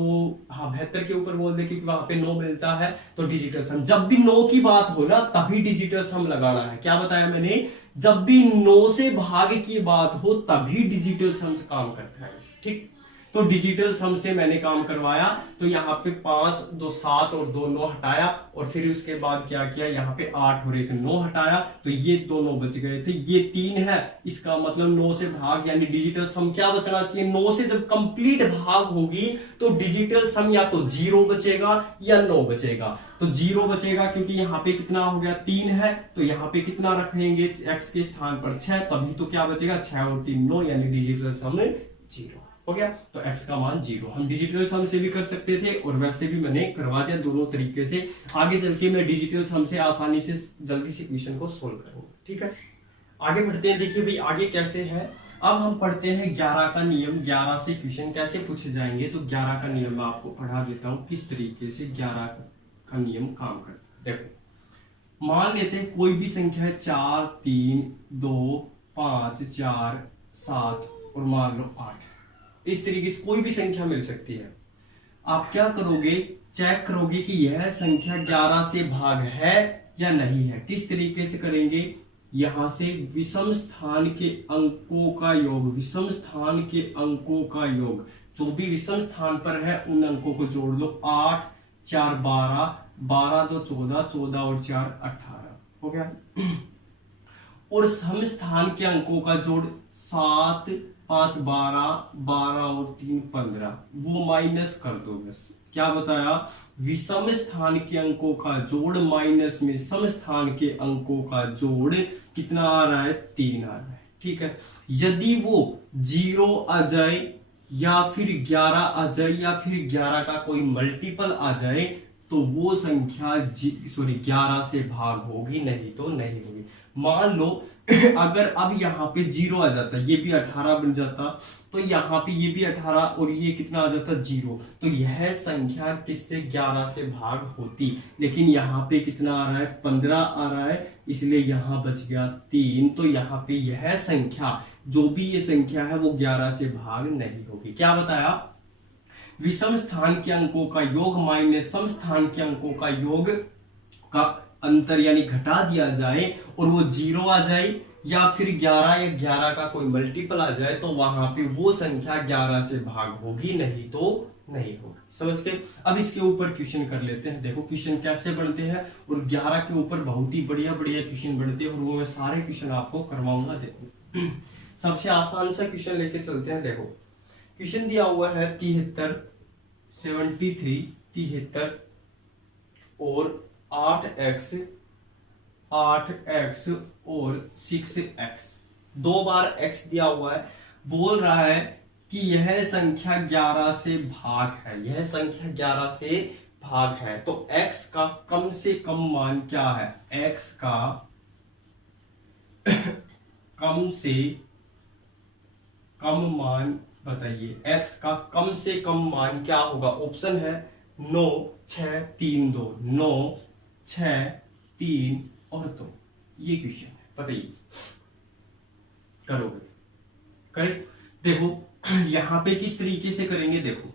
हाँ 72 के ऊपर बोल दे क्योंकि वहां पे 9 मिलता है, तो डिजिटल सम, जब भी 9 की बात हो ना तभी डिजिटल सम लगाना है। क्या बताया मैंने, जब भी 9 से भाग की बात हो तभी डिजिटल सम से काम करता है। ठीक, तो डिजिटल सम से मैंने काम करवाया, तो यहाँ पे 5 2 7 और 2 9 हटाया, और फिर उसके बाद क्या किया, यहाँ पे 8 और 1 9 हटाया, तो ये दोनों बच गए थे, ये 3 है, इसका मतलब 9 से भाग, यानी डिजिटल सम क्या बचना चाहिए, 9 से जब कंप्लीट भाग होगी तो डिजिटल सम या तो 0 बचेगा या 9 बचेगा। तो 0 बचेगा क्योंकि यहाँ पे कितना हो गया, 3 है, तो यहाँ पे कितना रखेंगे, x के स्थान पर 6, तभी तो क्या बचेगा, 6 और 3 9, यानी डिजिटल सम 0 हो गया। तो x का मान 0, हम डिजिटल सम से भी कर सकते थे और वैसे भी मैंने करवा दिया दोनों तरीके से। आगे चल के मैं डिजिटल सम से आसानी से जल्दी से क्वेश्चन को सोल्व करूंगा, ठीक है। आगे बढ़ते हैं, देखिए भाई आगे कैसे है। अब हम पढ़ते हैं 11 का नियम, 11 से क्वेश्चन कैसे पूछे जाएंगे। तो 11 का नियम मैं आपको पढ़ा देता हूं किस तरीके से 11 का नियम काम करता है। देखो, मान लेते हैं कोई भी संख्या है 4 3 2 5 4 7 और मान लो 8, इस तरीके से कोई भी संख्या मिल सकती है। आप क्या करोगे, चेक करोगे कि यह संख्या 11 से भाग है या नहीं है। किस तरीके से करेंगे, यहां से विषम स्थान के अंकों का योग, विषम स्थान के अंकों का योग, जो भी विषम स्थान पर है उन अंकों को जोड़ लो। 8 4 12, 12 2 14, 14 और 4 18 हो गया। और सम स्थान के अंकों का जोड़ 7 5 12, 12 और 3 15, वो माइनस कर दो बस। क्या बताया, विषम स्थान के अंकों का जोड़ माइनस में सम स्थान के अंकों का जोड़ कितना आ रहा है, 3 आ रहा है, ठीक है। यदि वो 0 आ जाए या फिर 11 आ जाए या फिर 11 का कोई मल्टीपल आ जाए तो वो संख्या 11 से भाग होगी, नहीं तो नहीं होगी। मान लो अगर अब यहाँ पे 0 आ जाता, ये भी 18 बन जाता, तो यहाँ पे ये भी 18 और ये कितना आ जाता, 0, तो यह संख्या किससे 11 से भाग होती। लेकिन यहाँ पे कितना आ रहा है, 15 आ रहा है, इसलिए यहाँ बच गया 3। तो यहाँ पे यह संख्या, जो भी ये संख्या है वो 11 से भाग नहीं होगी। क्या बताया, विषम स्थान के अंकों का योग माइनस सम स्थान के अंकों का योग का अंतर यानी घटा दिया जाए और वो 0 आ जाए या फिर 11 या 11 का कोई मल्टीपल आ जाए तो वहां पे वो संख्या 11 से भाग होगी, नहीं तो नहीं होगी। समझ के अब इसके ऊपर क्वेश्चन कर लेते हैं। देखो क्वेश्चन कैसे बनते हैं, और 11 के ऊपर बहुत ही बढ़िया बढ़िया क्वेश्चन बनते हैं और वो मैं सारे क्वेश्चन आपको करवाऊंगा। देखो सबसे आसान सा क्वेश्चन लेके चलते हैं। देखो क्वेश्चन दिया हुआ है 73 73 और 8x और 6x, 2 बार x दिया हुआ है। बोल रहा है कि यह संख्या 11 से भाग है, यह संख्या 11 से भाग है, तो x का कम से कम मान क्या है, x का कम से कम मान बताइए, x का कम से कम मान क्या होगा। ऑप्शन है 9 6 3 2, 9 6 3 और 2। ये क्वेश्चन है, बताइए करोगे, करेक्ट। देखो यहां पे किस तरीके से करेंगे, देखो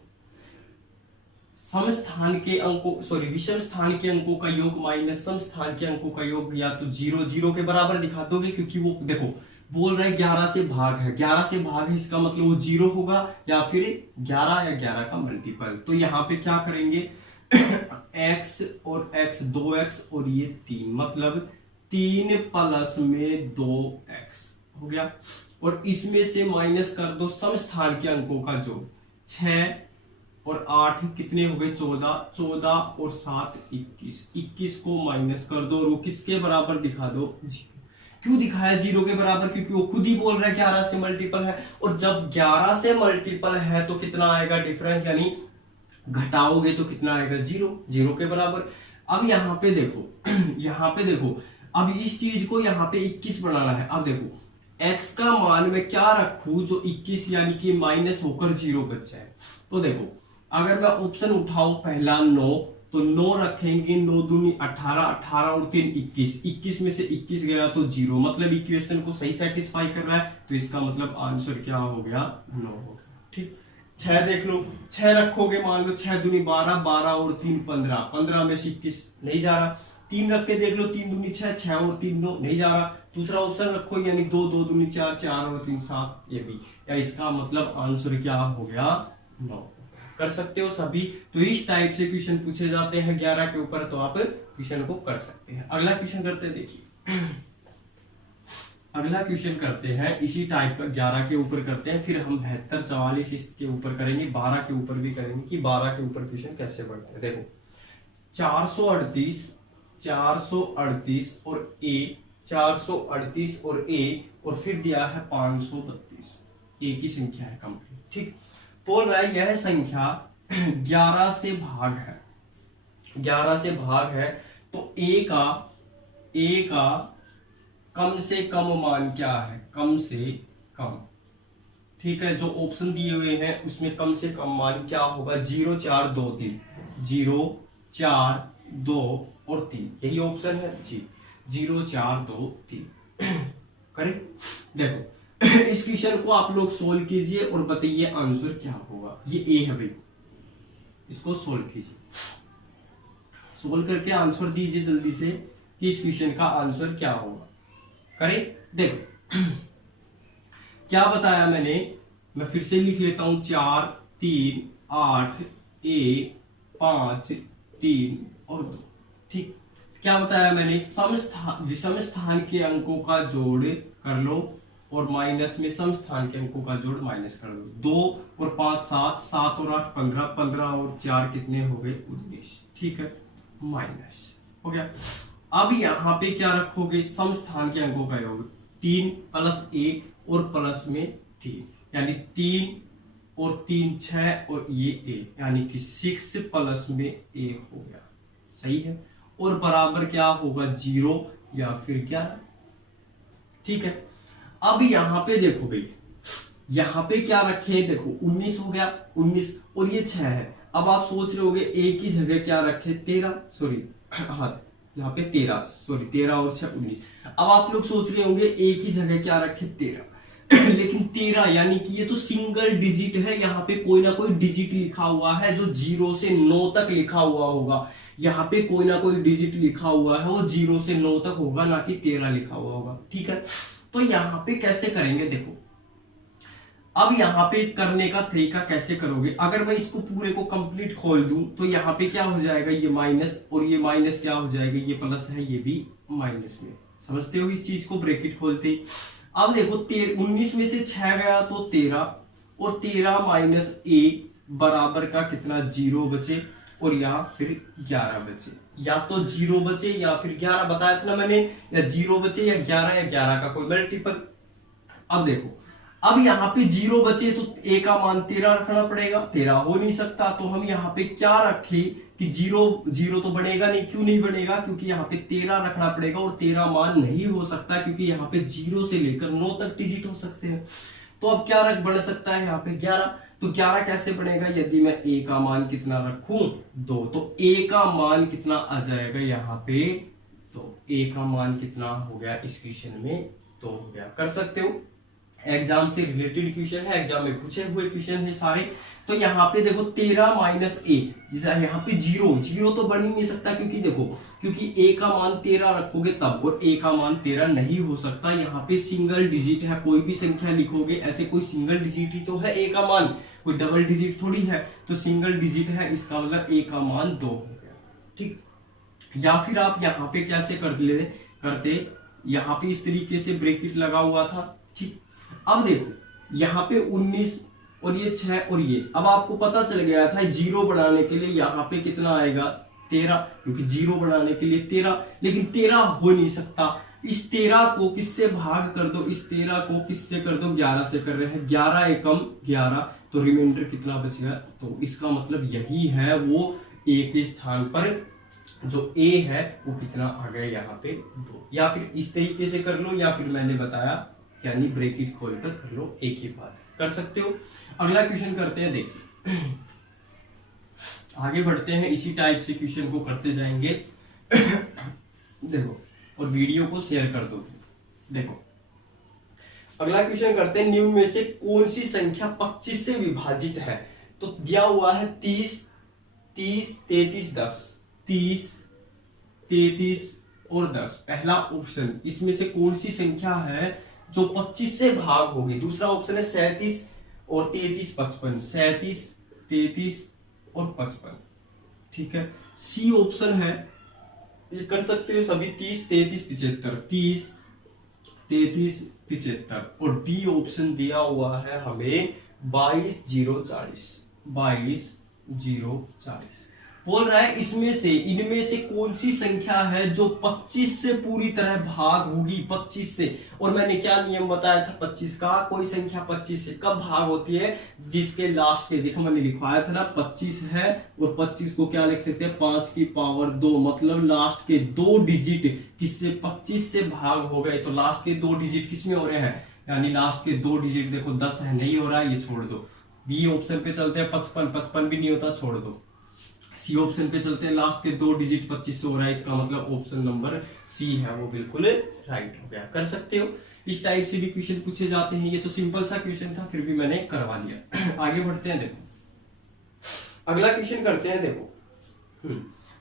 सम स्थान के अंकों विषम स्थान के अंकों का योग माइनस सम स्थान के अंकों का योग, या तो 0 0 के बराबर दिखा दोगे, क्योंकि वो देखो बोल रहा है 11 से भाग है, 11 से भाग है, इसका मतलब वो 0 होगा या फिर 11 या 11 का मल्टीपल। तो यहाँ पे क्या करेंगे x और x 2x और ये 3, मतलब 3 प्लस में 2x हो गया, और इसमें से माइनस कर दो सम स्थान के अंकों का जोड़, 6 और 8 कितने हो गए, 14, 14 और 7 21, 21 को माइनस कर दो और वो किसके बराबर दिखा दो, 0। क्यों दिखाया 0 के बराबर, क्योंकि वो खुद ही बोल रहा है 11 से मल्टीपल है, और जब 11 से मल्टीपल है तो कितना आएगा डिफरेंस, यानी घटाओगे तो कितना आएगा, 0, 0 के बराबर। अब यहाँ पे देखो यहाँ पे देखो, अब इस चीज को यहाँ पे 21 बनाना है। अब देखो x का मान में क्या रखूं जो 21 यानी कि माइनस होकर 0 बच जाए। तो देखो अगर मैं ऑप्शन उठाऊं पहला 9, तो 9 रखेंगे, 9 दूनी 18, 18 और 3 21, 21 में से 21 गया तो 0, मतलब इक्वेशन को सही सेटिस्फाई कर रहा है, तो इसका मतलब आंसर क्या हो गया, 9 हो गया। ठीक, 6 देख लो, 6 रखोगे, मान लो 6 दूनी 12, 12 और 3 15, 15 में से 21 नहीं जा रहा। 3 रख के देख लो, 3 दूनी 6, 6 और 3 9 नहीं जा रहा। दूसरा ऑप्शन रखो, यानी 2 2 दूनी 4, 4 और 3 7, ये भी, या इसका मतलब आंसर क्या हो गया, 9। कर सकते हो सभी। तो इस टाइप से क्वेश्चन पूछे जाते हैं 11 के ऊपर, तो आप क्वेश्चन को कर सकते हैं। अगला क्वेश्चन करते हैं, देखिए अगला क्वेश्चन करते हैं इसी टाइप का 11 के ऊपर करते हैं, फिर हम 72, 44 इसके ऊपर करेंगे, 12 के ऊपर भी करेंगे कि 12 के ऊपर क्वेश्चन कैसे बढ़ते हैं। देखो 438 और ए, 438 और ए, और फिर दिया है 532, ए की संख्या है कंप्लीट। ठीक, बोल रहा है यह संख्या 11 से भाग है, 11 से भाग है, तो ए का कम से कम मान क्या है, कम से कम। ठीक है, जो ऑप्शन दिए हुए हैं उसमें कम से कम मान क्या होगा, 0 4 2 3, 0 4 2 और 3, यही ऑप्शन है जी, 0 4 2 3। करेक्ट। देखो इस क्वेश्चन को आप लोग सोल्व कीजिए और बताइए आंसर क्या होगा। ये ए है भाई, इसको सोल्व कीजिए, सोल्व करके आंसर दीजिए जल्दी से कि इस क्वेश्चन का आंसर क्या होगा। करें। देखो क्या बताया मैंने, मैं फिर से लिख लेता हूं, 4 3 8 1 5 3 और 2। ठीक, क्या बताया मैंने, विषम स्थान के अंकों का जोड़ कर लो और माइनस में सम स्थान के अंकों का जोड़ माइनस कर दो। 2 और 5 7, 7 और 8 15, 15 और 4 कितने हो गए, 19। ठीक है, माइनस हो गया। अब यहाँ पे क्या रखोगे, सम स्थान के अंकों का योग, 3 प्लस ए और प्लस में 3, यानी 3 और 3 6 और ये ए, यानी कि 6 प्लस में 1 हो गया। सही है, और बराबर क्या होगा, 0 या फिर 11। ठीक है, अब यहाँ पे देखो भाई, यहाँ पे क्या रखे, देखो 19 हो गया, 19 और ये 6 है। अब आप सोच रहे होगे एक ही जगह क्या रखे, 13, सॉरी हाँ यहाँ पे 13, सॉरी 13 और 6 19। अब आप लोग सोच रहे होंगे एक ही जगह क्या रखे, 13। लेकिन 13 यानी कि ये तो सिंगल डिजिट है, यहाँ पे कोई ना कोई डिजिट लिखा हुआ है जो 0 से 9 तक लिखा हुआ होगा। यहाँ पे कोई ना कोई डिजिट लिखा हुआ है, वो 0 से 9 तक होगा, ना कि 13 लिखा हुआ होगा। ठीक है, तो यहाँ पे कैसे करेंगे, देखो अब यहाँ पे करने का तरीका कैसे करोगे, अगर मैं इसको पूरे को कंप्लीट खोल दूं तो यहाँ पे क्या हो जाएगा, ये माइनस और ये माइनस क्या हो जाएगा, ये प्लस है, ये भी माइनस में। समझते हो इस चीज को, ब्रैकेट खोलते ही। अब देखो 19 में से 6 गया तो 13, और 13 माइनस ए बराबर का कितना, 0 बचे, और यहाँ फिर 11 बचे, या तो 0 बचे या फिर 11 बताया था ना मैंने, या 0 बचे या 11, या 11 का कोई मल्टीपल। अब देखो, अब यहाँ पे 0 बचे तो ए का मान 13 रखना पड़ेगा, 13 हो नहीं सकता, तो हम यहाँ पे क्या रखे कि 0 तो बढ़ेगा नहीं। क्यों नहीं बढ़ेगा, क्योंकि यहाँ पे 13 रखना पड़ेगा, और 13 मान नहीं हो सकता क्योंकि यहाँ पे 0 से लेकर 9 तक डिजिट हो सकते हैं। तो अब क्या बढ़ सकता है यहाँ पे 11, तो 11 कैसे बढ़ेगा, यदि मैं ए का मान कितना रखूं, 2, तो ए का मान कितना आ जाएगा यहाँ पे, तो ए का मान कितना हो गया इस क्वेश्चन में, 2 हो गया। कर सकते हो, एग्जाम से रिलेटेड क्वेश्चन है, एग्जाम में पूछे हुए क्वेश्चन है सारे। तो यहाँ पे देखो 13 माइनस ए, यहाँ पे 0 तो बन ही नहीं सकता, क्योंकि देखो क्योंकि ए का मान 13 रखोगे तब, और ए का मान 13 नहीं हो सकता। यहाँ पे सिंगल डिजिट है, कोई भी संख्या लिखोगे ऐसे कोई सिंगल डिजिट ही तो है ए का मान, कोई डबल डिजिट थोड़ी है, तो सिंगल डिजिट है, इसका मतलब ए का मान 2 हो गया। ठीक, या फिर आप यहाँ पे कैसे करते, यहाँ पे इस तरीके से ब्रैकेट लगा हुआ था। ठीक, अब देखो यहाँ पे 19 और ये 6 और ये, अब आपको पता चल गया था 0 बनाने के लिए यहाँ पे कितना आएगा, 13, क्योंकि 0 बनाने के लिए 13, लेकिन 13 हो नहीं सकता। इस 13 को किससे भाग कर दो, इस 13 को किससे कर दो, 11 से कर रहे हैं, 11 एकम 11, तो रिमाइंडर कितना बचेगा, तो इसका मतलब यही है, वो ए के स्थान पर जो ए है वो कितना आ गया यहाँ पे 2, या फिर इस तरीके से कर लो, या फिर मैंने बताया यानी ब्रैकेट खोलकर कर लो, एक ही बात कर सकते हो। अगला क्वेश्चन करते हैं, देखिए आगे बढ़ते हैं, इसी टाइप से क्वेश्चन को करते जाएंगे। देखो, और वीडियो को शेयर कर दो। देखो अगला क्वेश्चन करते हैं, निम्न में से कौन सी संख्या 25 से विभाजित है। तो दिया हुआ है 30 30 33 10, 30 33 और 10, पहला ऑप्शन। इसमें से कौन सी संख्या है जो 25 से भाग होगी। दूसरा ऑप्शन है 37 और 33 55, 37 33 और 55। ठीक है, सी ऑप्शन है, ये कर सकते हो सभी 30, 33, 75, 30, 33, 75। और डी ऑप्शन दिया हुआ है हमें 22, 0, 40, 22, 0, 40। बोल रहा है इसमें से इनमें से कौन सी संख्या है जो 25 से पूरी तरह भाग होगी, 25 से। और मैंने क्या नियम बताया था 25 का, कोई संख्या 25 से कब भाग होती है, जिसके लास्ट के, देखो मैंने लिखवाया था ना 25 है और 25 को क्या लिख सकते हैं 5 की पावर 2, मतलब लास्ट के 2 डिजिट किससे 25 से भाग हो गए। तो लास्ट के 2 डिजिट किसमें हो रहे हैं, यानी लास्ट के 2 डिजिट देखो 10 है, नहीं हो रहा है, ये छोड़ दो। बी ऑप्शन पे चलते हैं 55, 55 भी नहीं होता, छोड़ दो। सी ऑप्शन पे चलते हैं, लास्ट के 2 डिजिट 25 से हो रहा है, इसका मतलब ऑप्शन नंबर सी है वो बिल्कुल राइट हो गया। कर सकते हो, इस टाइप से भी क्वेश्चन पूछे जाते हैं। ये तो सिंपल सा क्वेश्चन था, फिर भी मैंने करवा लिया। आगे बढ़ते हैं, देखो अगला क्वेश्चन करते हैं। देखो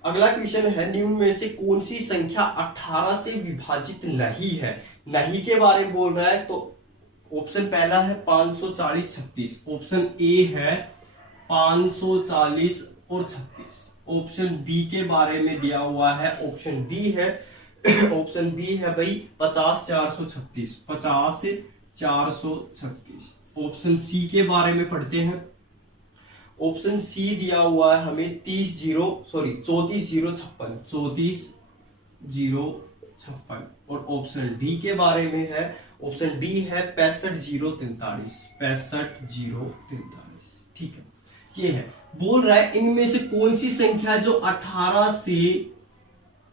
अगला क्वेश्चन है, निम्न में से कौन सी संख्या 18 से विभाजित नहीं है। नहीं के बारे में बोल रहा है, तो ऑप्शन पहला है 540, 36। ऑप्शन ए है 540 और 36। ऑप्शन बी के बारे में दिया हुआ है, ऑप्शन बी है ऑप्शन बी है भाई 50, 436, 50, 436। ऑप्शन सी के बारे में पढ़ते हैं। ऑप्शन सी दिया हुआ है हमें 34, 0, 56, 34, 0, 56। और ऑप्शन डी के बारे में है, ऑप्शन डी है 65, 0, 43, 65, 0, 43। ठीक है, ये है। बोल रहा है इनमें से कौन सी संख्या जो 18 से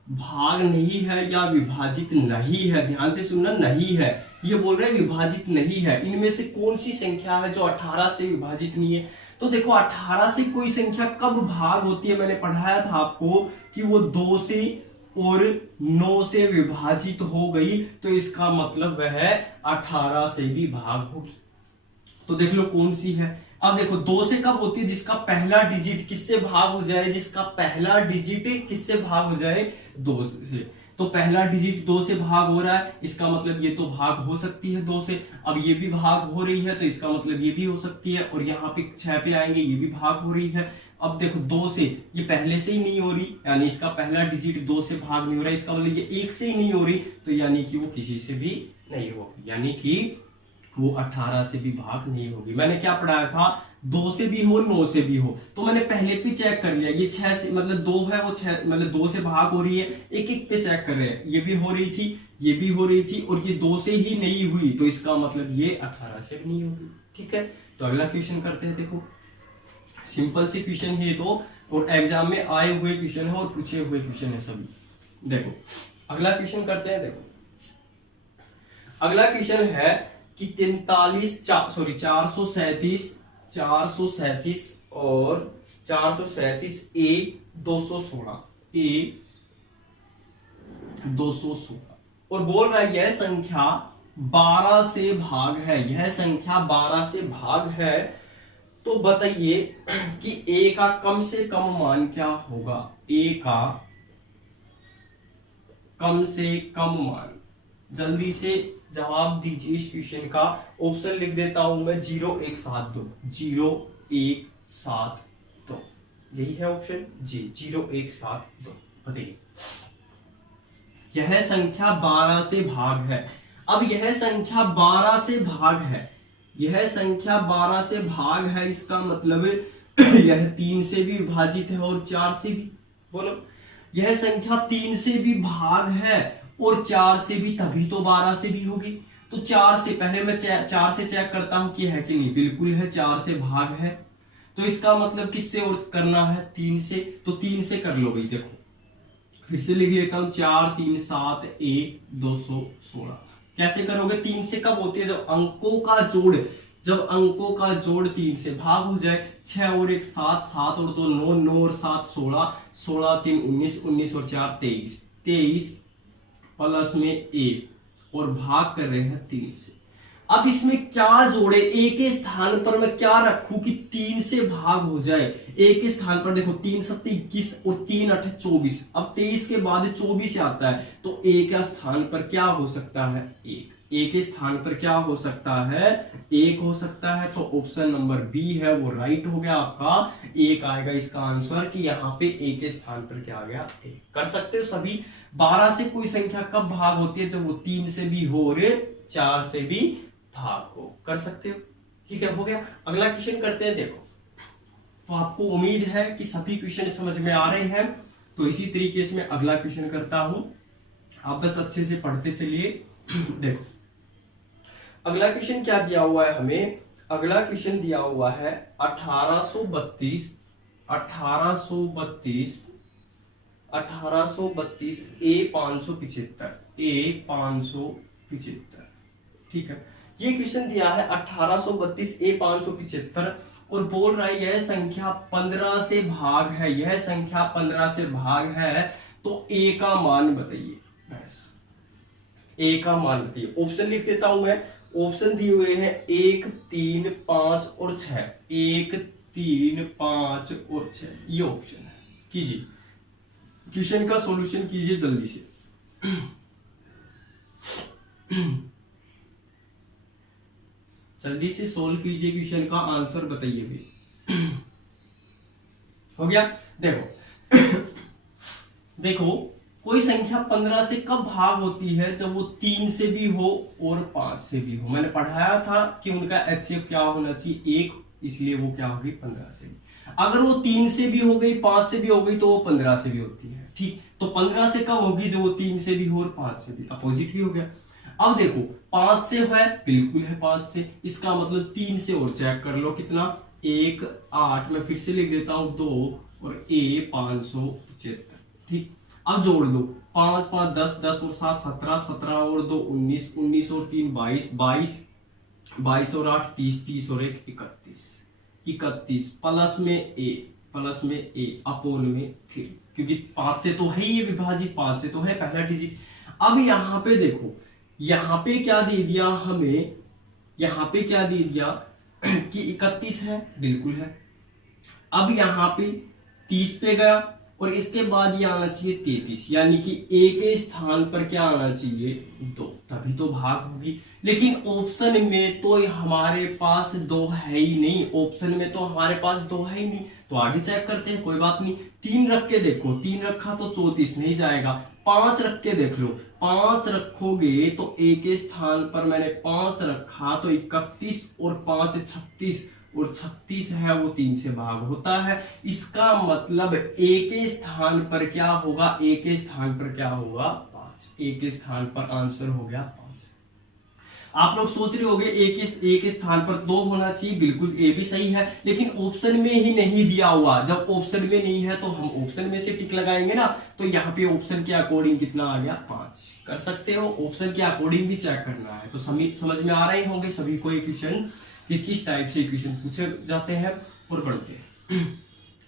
भाग नहीं है या विभाजित नहीं है, ध्यान से सुनना, नहीं है, ये बोल रहे हैं विभाजित नहीं है। इनमें से कौन सी संख्या है जो 18 से विभाजित नहीं है। तो देखो 18 से कोई संख्या कब भाग होती है, मैंने पढ़ाया था आपको कि वो 2 से और 9 से विभाजित हो गई, तो इसका मतलब वह 18 से भी भाग होगी। तो देख लो कौन सी है। अब देखो 2 से कब होती है, जिसका पहला डिजिट किससे भाग हो जाए, जिसका पहला डिजिट किससे भाग हो जाए 2 से। तो पहला डिजिट 2 से भाग हो रहा है, इसका मतलब ये तो भाग हो सकती है 2 से। अब ये भी भाग हो रही है, तो इसका मतलब ये भी हो सकती है। और यहाँ पे 6 पे आएंगे, ये भी भाग हो रही है। अब देखो 2 से ये पहले से ही नहीं हो रही, यानी इसका पहला डिजिट 2 से भाग नहीं हो रहा है, इसका मतलब ये 1 से ही नहीं हो रही, तो यानी कि वो किसी से भी नहीं होगी, यानी कि वो 18 से भी भाग नहीं होगी। मैंने क्या पढ़ाया था, 2 से भी हो 9 से भी हो, तो मैंने पहले भी चेक कर लिया, ये 6 से मतलब 2 है, वो 6 मतलब 2 से भाग हो रही है, एक एक पे चेक कर रहे हैं, ये भी हो रही थी, ये भी हो रही थी, और ये 2 से ही नहीं हुई, तो इसका मतलब ये 18 से भी नहीं होगी। ठीक है, तो अगला क्वेश्चन करते हैं। देखो सिंपल सी क्वेश्चन है तो, और एग्जाम में आए हुए क्वेश्चन है और पूछे हुए क्वेश्चन है सभी। देखो अगला क्वेश्चन करते हैं। देखो अगला क्वेश्चन है कि 437 और 437 ए 216 और बोल रहा है यह संख्या 12 से भाग है, यह संख्या 12 से भाग है। तो बताइए कि ए का कम से कम मान क्या होगा, ए का कम से कम मान। जल्दी से जवाब दीजिए इस क्वेश्चन का। ऑप्शन लिख देता हूं मैं 0172, 0172, यही है ऑप्शन जी, 0172। बताइए यह संख्या 12 से भाग है। अब यह संख्या 12 से भाग है, यह संख्या 12 से भाग है, इसका मतलब यह 3 से भी विभाजित है और 4 से भी। बोलो, यह संख्या 3 से भी भाग है और 4 से भी, तभी तो 12 से भी होगी। तो 4 से पहले मैं 4 से चेक करता हूं कि है कि नहीं, बिल्कुल है, 4 से भाग है। तो इसका मतलब किससे और करना है, 3 से, तो 3 से कर लो भाई। देखो फिर से लिख लेता हूं, 4, 3, 7 1 216। कैसे करोगे, 3 से कब होती है, जब अंकों का जोड़, जब अंकों का जोड़ 3 से भाग हो जाए। 6 और 1 7, 7 और 2 9, 9 और 7 16, 16 3 19, 19 और 4 23, 23 प्लस में 1 और भाग कर रहे हैं 3 से। अब इसमें क्या जोड़े, ए के स्थान पर मैं क्या रखूं कि 3 से भाग हो जाए। ए के स्थान पर देखो 3 7 21 और 3 8 24। अब 23 के बाद 24 आता है, तो ए के स्थान पर क्या हो सकता है, 1। ए के स्थान पर क्या हो सकता है, 1 हो सकता है। तो ऑप्शन नंबर बी है वो राइट हो गया आपका, 1 आएगा इसका आंसर, कि यहाँ पे ए के स्थान पर क्या आ गया, 1। कर सकते हो सभी। 12 से कोई संख्या कब भाग होती है, जब वो 3 से भी हो और 4 से भी भाग हो। कर सकते हो, ठीक है, हो गया। अगला क्वेश्चन करते हैं। देखो, तो आपको उम्मीद है कि सभी क्वेश्चन समझ में आ रहे हैं। तो इसी तरीके से मैं अगला क्वेश्चन करता हूं, आप बस अच्छे से पढ़ते चलिए। देखो अगला क्वेश्चन क्या दिया हुआ है हमें, अगला क्वेश्चन दिया हुआ है 1832 ए 575, ठीक है। ये क्वेश्चन दिया है 1832 ए 575 और बोल रहा है यह संख्या 15 से भाग है, यह संख्या 15 से भाग है, तो ए का मान बताइए। बस ए का मान बताइए। ऑप्शन लिख देता हूं मैं। ऑप्शन दिए हुए हैं 1 3 5 और 6, 1 3 5 और 6, ये ऑप्शन है। कीजिए क्वेश्चन का सॉल्यूशन कीजिए जल्दी से। जल्दी से सोल्व कीजिए, क्वेश्चन का आंसर बताइए भी। हो गया। देखो देखो कोई संख्या 15 से कब भाग होती है, जब वो 3 से भी हो और 5 से भी हो। मैंने पढ़ाया था कि उनका HCF क्या होना चाहिए, 1, इसलिए वो क्या होगी 15 से भी। अगर वो 3 से भी हो गई, 5 से भी हो गई, तो वो 15 से भी होती है, ठीक। तो 15 से कब होगी, जब वो 3 से भी हो और 5 से भी। अपोजिट भी हो गया। अब देखो 5 से है, बिल्कुल है 5 से, इसका मतलब 3 से और चेक कर लो कितना, 1 8, मैं फिर से लिख देता हूं 2 और ए 575, ठीक। अब जोड़ दो, 5 5 10 10 और 7 17, 17 और 2 19, 19 और 3 22, 22 और 8 30, 30 और 1 31, 31 प्लस में ए अपोन में 3, क्योंकि 5 से तो है ये विभाजित, 5 से तो है पहला डिजिट। अब यहाँ पे देखो, यहाँ पे क्या दे दिया हमें, यहाँ पे क्या दे दिया कि 31 है, बिल्कुल है। अब यहाँ पे 30 पे गया और इसके बाद ये आना चाहिए 33, यानी कि ए के स्थान पर क्या आना चाहिए, 2, तभी तो भाग होगी। लेकिन ऑप्शन में तो हमारे पास 2 है ही नहीं, ऑप्शन में तो हमारे पास 2 है ही नहीं। तो आगे चेक करते हैं, कोई बात नहीं। 3 रख के देखो, 3 रखा तो 34 नहीं जाएगा। 5 रख के देख लो, 5 रखोगे तो ए के स्थान पर मैंने 5 रखा तो 31 और 5 36, और 36 है वो 3 से भाग होता है। इसका मतलब ए के स्थान पर क्या होगा, ए के स्थान पर क्या होगा, 5। ए के स्थान पर आंसर हो गया 5। आप लोग सोच रहे होंगे ए के स्थान पर 2 होना चाहिए, बिल्कुल ए भी सही है, लेकिन ऑप्शन में ही नहीं दिया हुआ। जब ऑप्शन में नहीं है तो हम ऑप्शन में से टिक लगाएंगे ना, तो यहाँ पे ऑप्शन के अकॉर्डिंग कितना आ गया, 5। कर सकते हो, ऑप्शन के अकॉर्डिंग भी चेक करना है। तो समझ में आ रहे होंगे सभी को ये क्वेश्चन, कि किस टाइप से क्वेश्चन पूछे जाते हैं और पढ़ते हैं।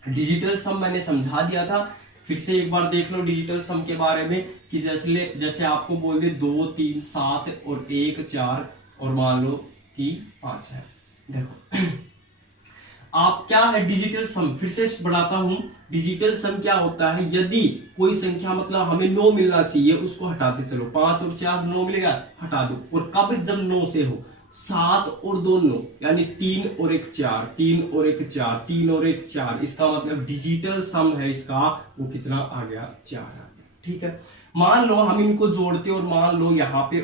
डिजिटल सम मैंने समझा दिया था, फिर से एक बार देख लो डिजिटल सम के बारे में, कि जैसे आपको बोल दे 2 3 7 और 1 4 और मान लो कि 5 है। देखो आप क्या है डिजिटल सम, फिर से बढ़ाता हूं। डिजिटल सम क्या होता है, यदि कोई संख्या मतलब हमें 9 मिलना चाहिए, उसको हटाते चलो, 5 और 4 9 मिलेगा, हटा दो। और कब, जब 9 से हो। 7 और 2 9, यानी 3 और 1 4, 3 और 1 4, 3 और 1 4, इसका मतलब डिजिटल सम है इसका, वो कितना आ गया, 4 आ गया, ठीक है। मान लो हम इनको जोड़ते और मान लो यहाँ पे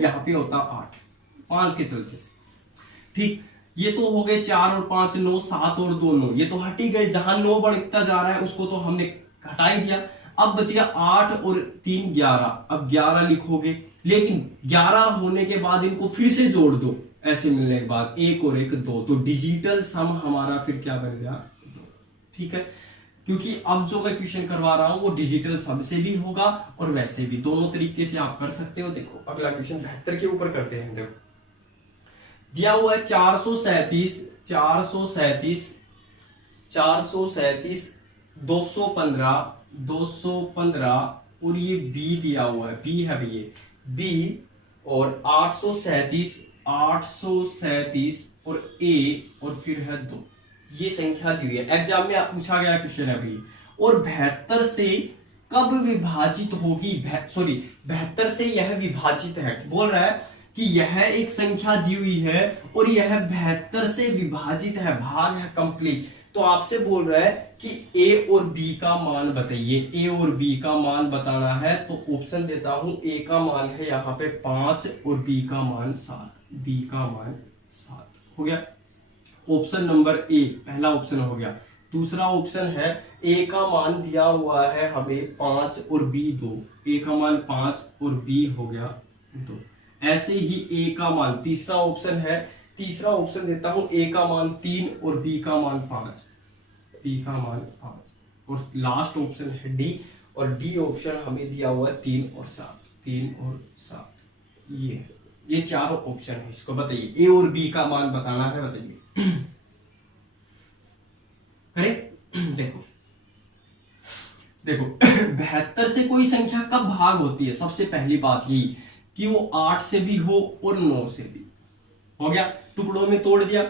यहाँ पे होता 8, 5 के चलते, ठीक। ये तो हो गए 4 और 5 9, 7 और 2 9, ये तो हट ही गए। जहां 9 बढ़ता जा रहा है उसको तो हमने हटा ही दिया। अब बच गया 8 और 3 11, अब 11 लिखोगे, लेकिन 11 होने के बाद इनको फिर से जोड़ दो, ऐसे मिलने के बाद 1 और 1 2, तो डिजिटल सम हमारा फिर क्या बन गया, 2, ठीक है। क्योंकि अब जो मैं क्वेश्चन करवा रहा हूं वो डिजिटल सम से भी होगा और वैसे भी, दोनों तरीके से आप कर सकते हो। देखो अगला क्वेश्चन 72 के ऊपर करते हैं। देखो दिया हुआ है 437 215 और ये बी दिया हुआ है, बी है ये बी, और 837 837 और a और फिर है 2, ये संख्या दी हुई है। एग्जाम में पूछा गया क्वेश्चन है अभी। और 72 से कब विभाजित होगी, सॉरी 72 से यह विभाजित है, बोल रहा है कि यह एक संख्या दी हुई है और यह 72 से विभाजित है, भाग है कंप्लीट। तो आपसे बोल रहा है कि ए और बी का मान बताइए, ए और बी का मान बताना है। तो ऑप्शन देता हूं, ए का मान है यहाँ पे 5 और बी का मान 7, बी का मान 7 हो गया। ऑप्शन नंबर ए पहला ऑप्शन हो गया। दूसरा ऑप्शन है ए का मान दिया हुआ है हमें 5 और बी 2, ए का मान 5 और बी हो गया 2। ऐसे ही ए का मान, तीसरा ऑप्शन है, तीसरा ऑप्शन देता हूं, ए का मान 3 और बी का मान 5, बी का मान 5। और लास्ट ऑप्शन है डी, और डी ऑप्शन हमें दिया हुआ है 3 और 7, 3 और 7। ये चारों ऑप्शन है, इसको बताइए, ए और बी का मान बताना है, बताइए। करें, देखो देखो 72 से कोई संख्या कब भाग होती है, सबसे पहली बात यही कि वो 8 से भी हो और 9 से भी हो गया, टुकड़ों में तोड़ दिया।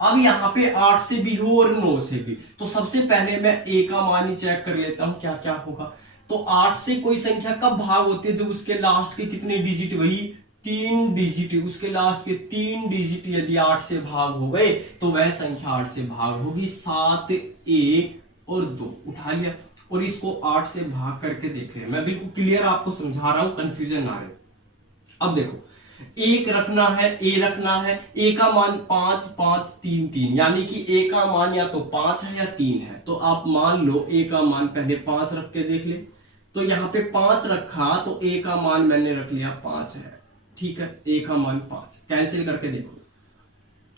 अब यहाँ पे 8 से भी हो और 9 से भी, तो सबसे पहले मैं ए का मान ही चेक कर लेता हूं क्या क्या होगा। तो 8 से कोई संख्या कब भाग होती है, जब उसके लास्ट के कितने डिजिट, वही 3 डिजिट, उसके लास्ट के 3 डिजिट यदि 8 से भाग हो गए तो वह संख्या 8 से भाग होगी। 7 ए और 2 उठा लिया और इसको 8 से भाग करके देख रहे हैं। मैं बिल्कुल क्लियर आपको समझा रहा हूं, कंफ्यूजन ना रहे। अब देखो, एक रखना है, ए रखना है, ए का मान 5 5 3 3, यानी कि ए का मान या तो 5 है या 3 है। तो आप मान लो ए का मान पहले 5 रख के देख ले, तो यहाँ पे 5 रखा तो ए का मान मैंने रख लिया 5 है, ठीक है, ए का मान 5। कैंसिल करके देखो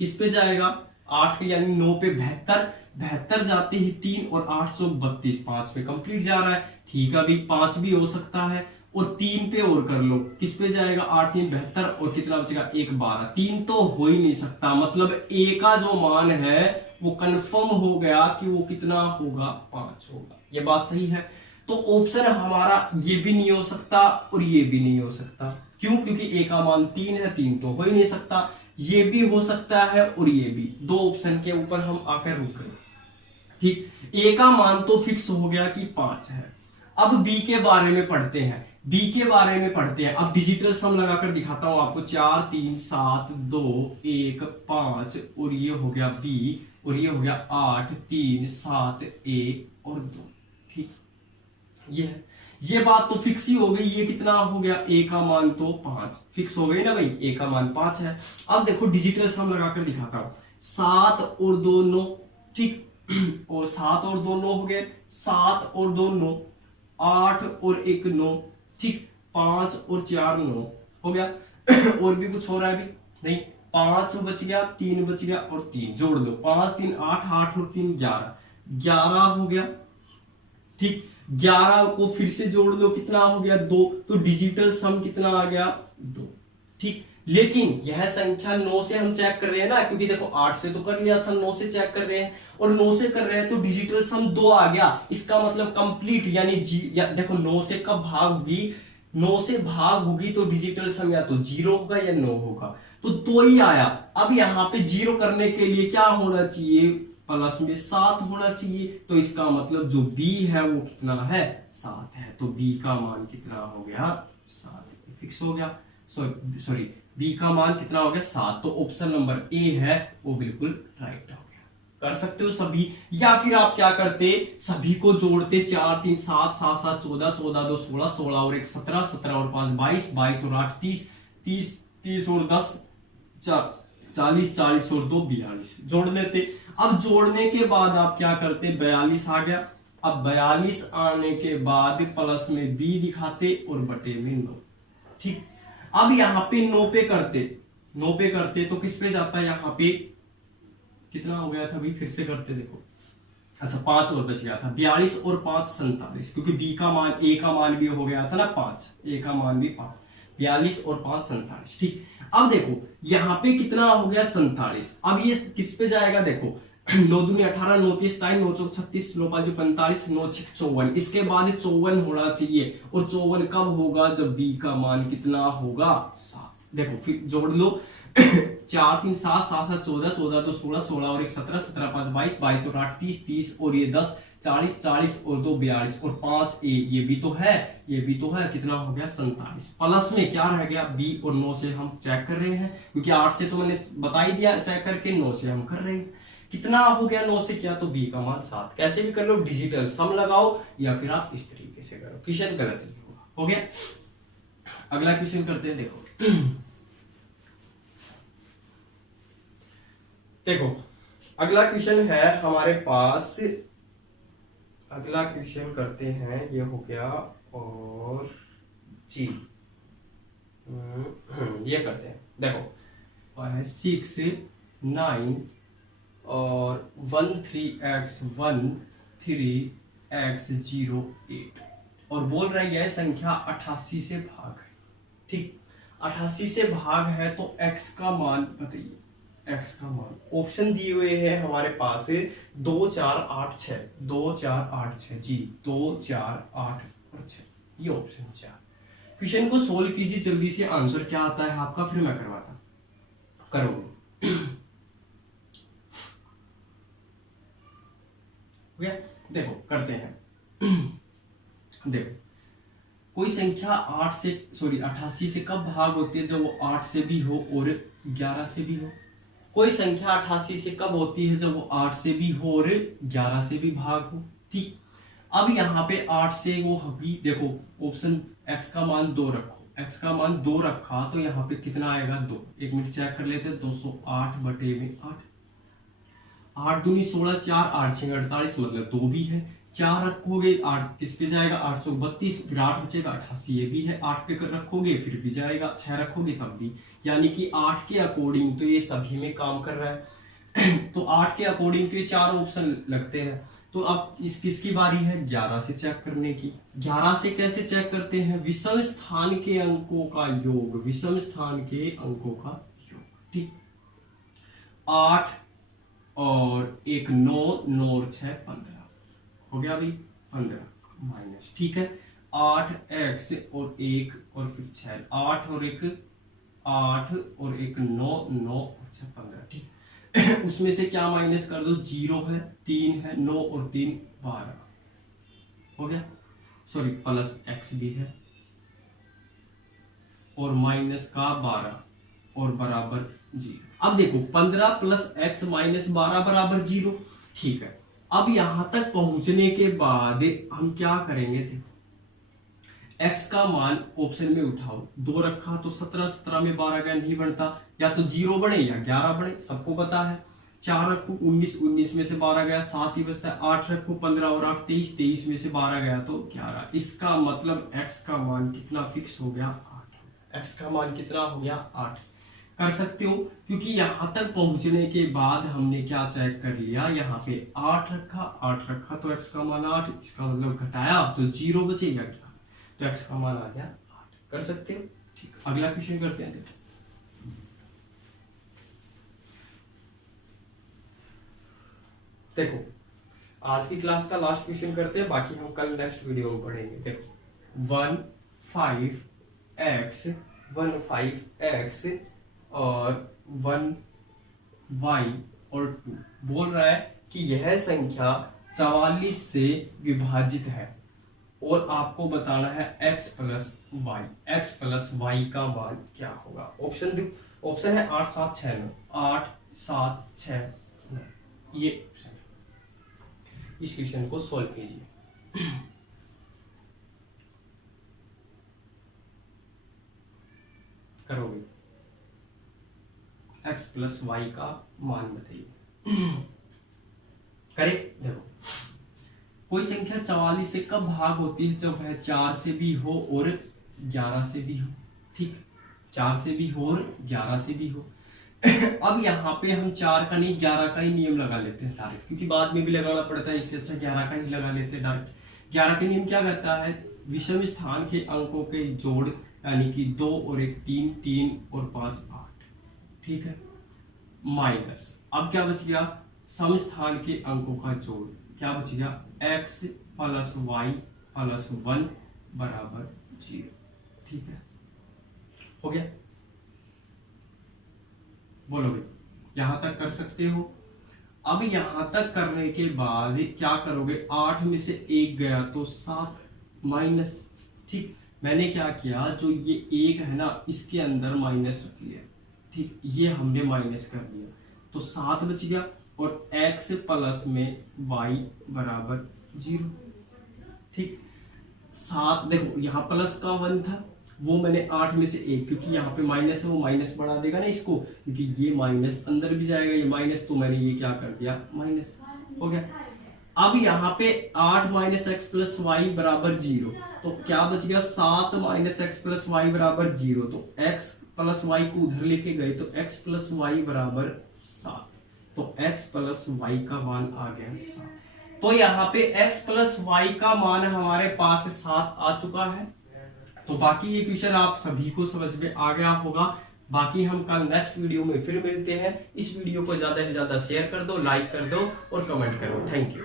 किस पे जाएगा, 8 यानी 9 पे 72, 72 जाते ही 3 और 8 32, 5 पे कंप्लीट जा रहा है, ठीक है। अभी 5 भी हो सकता है और 3 पे और कर लो, किस पे जाएगा, 8 3 72 और कितना बचेगा 1 12, 3 तो हो ही नहीं सकता। मतलब ए का जो मान है वो कंफर्म हो गया कि वो कितना होगा, 5 होगा। ये बात सही है। तो ऑप्शन हमारा ये भी नहीं हो सकता और ये भी नहीं हो सकता। क्यों? क्योंकि ए का मान 3 है, 3 तो हो ही नहीं सकता। ये भी हो सकता है और ये भी, दो ऑप्शन के ऊपर हम आकर रुक गए, ठीक। ए का मान तो फिक्स हो गया कि 5 है। अब बी के बारे में पढ़ते हैं, बी के बारे में पढ़ते हैं। अब डिजिटल सम लगाकर दिखाता हूं आपको, 4 3 7 2 1 5 और ये हो गया बी और ये हो गया 8 3 7 1 और 2, ठीक। ये है, ये बात तो फिक्स ही हो गई। ये कितना हो गया, ए का मान तो 5 फिक्स हो गई ना भाई, ए का मान 5 है। अब देखो डिजिटल सम लगाकर दिखाता हूं, 7 और 2 9, ठीक, और 7 और 2 9 हो गए, 7 और 2 9, 8 और 1 9, ठीक, 5 और 4 9 हो गया। और भी कुछ हो रहा है अभी नहीं, 5 बच गया, 3 बच गया और 3 जोड़ दो, 5 3 8, 8 और 3 11, 11 हो गया, ठीक। 11 को फिर से जोड़ लो, कितना हो गया 2, तो डिजिटल सम कितना आ गया 2, ठीक। लेकिन यह संख्या 9 से हम चेक कर रहे हैं ना, क्योंकि देखो 8 से तो कर लिया था, 9 से चेक कर रहे हैं और 9 से कर रहे हैं तो डिजिटल सम 2 आ गया। इसका मतलब कंप्लीट, यानी देखो 9 से कब भाग होगी, 9 से भाग होगी तो डिजिटल सम या तो 0 होगा या 9 होगा, तो 2 ही आया। अब यहाँ पे 0 करने के लिए क्या होना चाहिए, प्लस में 7 होना चाहिए। तो इसका मतलब जो बी है वो कितना है, 7 है। तो बी का मान कितना हो गया, 7 फिक्स हो गया। सॉरी बी का मान कितना हो गया, 7। तो ऑप्शन नंबर ए है वो बिल्कुल राइट हो गया। कर सकते हो सभी, या फिर आप क्या करते, सभी को जोड़ते, 4 3 7 7 7 14 14 2 16 16 और 1 17 17 और 5 22 22 और 8 30 30 30 और 10 40 40 और 2 42 जोड़ लेते। अब जोड़ने के बाद आप क्या करते, 42 आ गया। अब 42 आने के बाद प्लस में बी दिखाते और बटे में 9, ठीक। अब यहाँ पे 9 पे करते तो किस पे जाता है, यहाँ पे कितना हो गया था अभी, फिर से करते देखो, अच्छा 5 और बच गया था, 42 और 5 47, क्योंकि बी का मान, ए का मान भी हो गया था ना 5, ए का मान भी 5, 42 और 5 47, ठीक। अब देखो यहाँ पे कितना हो गया 47। अब ये किस पे जाएगा, देखो 9 दूनी 18 9 30 9 9 चौक 36 9 5 45 9 6 54, इसके बाद 54 होना चाहिए। और 54 कब होगा, जब बी का मान कितना होगा 7, देखो फिर जोड़ लो 4 3 7 7 7 14 14 2 16 16 और 1 17 17 5 22 22 और 8 30 30 और ये 10 40 40 और 2 42 और 5 ए, ये भी तो है, ये भी तो है, कितना हो गया 47। प्लस में क्या रह गया बी, और 9 से हम चेक कर रहे हैं क्योंकि 8 से तो मैंने बता ही दिया चेक करके, 9 से हम कर रहे हैं। कितना हो गया 9 से किया तो बी का मान 7। कैसे भी कर लो, डिजिटल सम लगाओ या फिर आप इस तरीके से करो, क्वेश्चन गलत नहीं होगा। हो गया, अगला क्वेश्चन करते हैं। देखो अगला क्वेश्चन है हमारे पास, अगला क्वेश्चन करते हैं, ये हो गया और जी ये करते हैं। देखो 6 9 और 1 3x 1 3x 0 8 और बोल रहा है यह संख्या 88 से भाग है। ठीक, 88 से भाग है तो x का मान बताइए, x का मान ऑप्शन दिए हुए हैं हमारे पास 2 4 8 6 2 4 8 6 जी 2 4 8 और 6, ये ऑप्शन 4। क्वेश्चन को सोल्व कीजिए जल्दी से, आंसर क्या आता है आपका फिर मैं करवाता करोगे। देखो करते हैं। देखो कोई संख्या 88 से कब भाग होती है, जब वो 8 से भी हो और 11 से भी हो। कोई संख्या 88 से कब होती है, जब वो 8 से भी हो और 11 से भी भाग हो। ठीक, अब यहाँ पे 8 से वो होगी, देखो ऑप्शन x का मान 2 रखो, x का मान 2 रखा तो यहाँ पे कितना आएगा 2। एक मिनट चेक कर लेते हैं, 208 बटे में 8, 8 दूनी 16 4 8 6 48 मतलब 2 भी है। 4 रखोगे 8 इस पे जाएगा 832, फिर 8 बचेगा 88, ये भी है। 8 पे कर रखोगे फिर भी जाएगा, 6 रखोगे तब भी, यानी कि 8 के अकॉर्डिंग तो ये सभी में काम कर रहा है। तो 8 के अकॉर्डिंग तो ये 4 ऑप्शन लगते हैं। तो अब इस किसकी बारी है 11 से चेक करने की। 11 से कैसे चेक करते हैं, विषम स्थान के अंकों का योग, विषम स्थान के अंकों का योग। ठीक, 8 और 1 9 9 और 6 15 हो गया भाई 15 माइनस। ठीक है, 8x और 1 और फिर 6, 8 और 1 8 और 1 9 9 और 6 15। ठीक, उसमें से क्या माइनस कर दो, 0 है 3 है 9 और 3 12 हो गया, सॉरी प्लस x भी है और माइनस का 12 और बराबर 0। अब देखो 15 प्लस x माइनस 12 बराबर 0। ठीक है, अब यहां तक पहुंचने के बाद हम क्या करेंगे, देखो x का मान ऑप्शन में उठाओ, 2 रखा तो 17 17 में 12 का नहीं बनता, या तो 0 बने या 11 बने, सबको पता है। 4 रखो 19 19 में से 12 गया 7 ही बचता है। 8 रखो 15 और 8 23 23 में से 12 गया तो 11। इसका मतलब x का मान कितना फिक्स हो गया 8। x का मान कितना हो गया 8 कर सकते हो, क्योंकि यहां तक पहुंचने के बाद हमने क्या चेक कर लिया, यहाँ पे 8 रखा तो x का मान 8, इसका मतलब घटाया तो 0 बचेगा क्या, तो x का मान आ गया 8। कर सकते हो। ठीक, अगला क्वेश्चन करते हैं। देखो आज की क्लास का लास्ट क्वेश्चन करते हैं, बाकी हम कल नेक्स्ट वीडियो में पढ़ेंगे। देखो 1 5x और 1y और 2 बोल रहा है कि यह संख्या 44 से विभाजित है और आपको बताना है x प्लस y का मान क्या होगा। ऑप्शन है 8 7 6 9, 8 7 6 9, ये ऑप्शन है। इस क्वेश्चन को सॉल्व कीजिए। करोगे, x प्लस वाई का मान बताइए। करे, देखो कोई संख्या 44 से कब भाग होती है, जब वह 4 से भी हो और 11 से भी हो। ठीक, 4 से भी हो और 11 से भी हो। अब यहाँ पे हम 4 का नहीं 11 का ही नियम लगा लेते हैं डायरेक्ट, क्योंकि बाद में भी लगाना पड़ता है, इससे अच्छा 11 का ही लगा लेते हैं डायरेक्ट। 11 का नियम क्या कहता है, विषम स्थान के अंकों के जोड़, यानी कि 2 और 1 3 3 और 5 8। ठीक है, माइनस अब क्या बच गया, सम स्थान के अंकों का जोड़, क्या बच गया x प्लस वाई प्लस 1 बराबर 0। ठीक है, हो गया। बोलो भाई, यहां तक कर सकते हो। अब यहां तक करने के बाद क्या करोगे, 8 में से 1 गया तो 7 माइनस। ठीक, मैंने क्या किया, जो ये 1 है ना इसके अंदर माइनस रख लिया। ठीक, ये हमने माइनस कर दिया तो 7 बच गया, और x प्लस में y बराबर 0। ठीक, 7 देखो यहाँ प्लस का 1 था, वो मैंने 8 में से 1, क्योंकि यहाँ पे माइनस है वो माइनस बढ़ा देगा ना इसको, क्योंकि ये माइनस अंदर भी जाएगा, ये माइनस, तो मैंने ये क्या कर दिया माइनस हो गया। अब यहाँ पे 8 माइनस एक्स प्लस वाई बराबर 0, तो क्या बच गया 7 माइनस एक्स प्लस वाई बराबर 0। तो x प्लस वाई को उधर लेके गए तो x प्लस वाई बराबर 7, तो x प्लस वाई का मान आ गया 7। तो यहाँ पे x प्लस वाई का मान हमारे पास 7 आ चुका है। तो बाकी ये क्वेश्चन आप सभी को समझ में आ गया होगा। बाकी हम कल नेक्स्ट वीडियो में फिर मिलते हैं। इस वीडियो को ज्यादा से ज्यादा शेयर कर दो, लाइक कर दो और कमेंट करो। Thank you.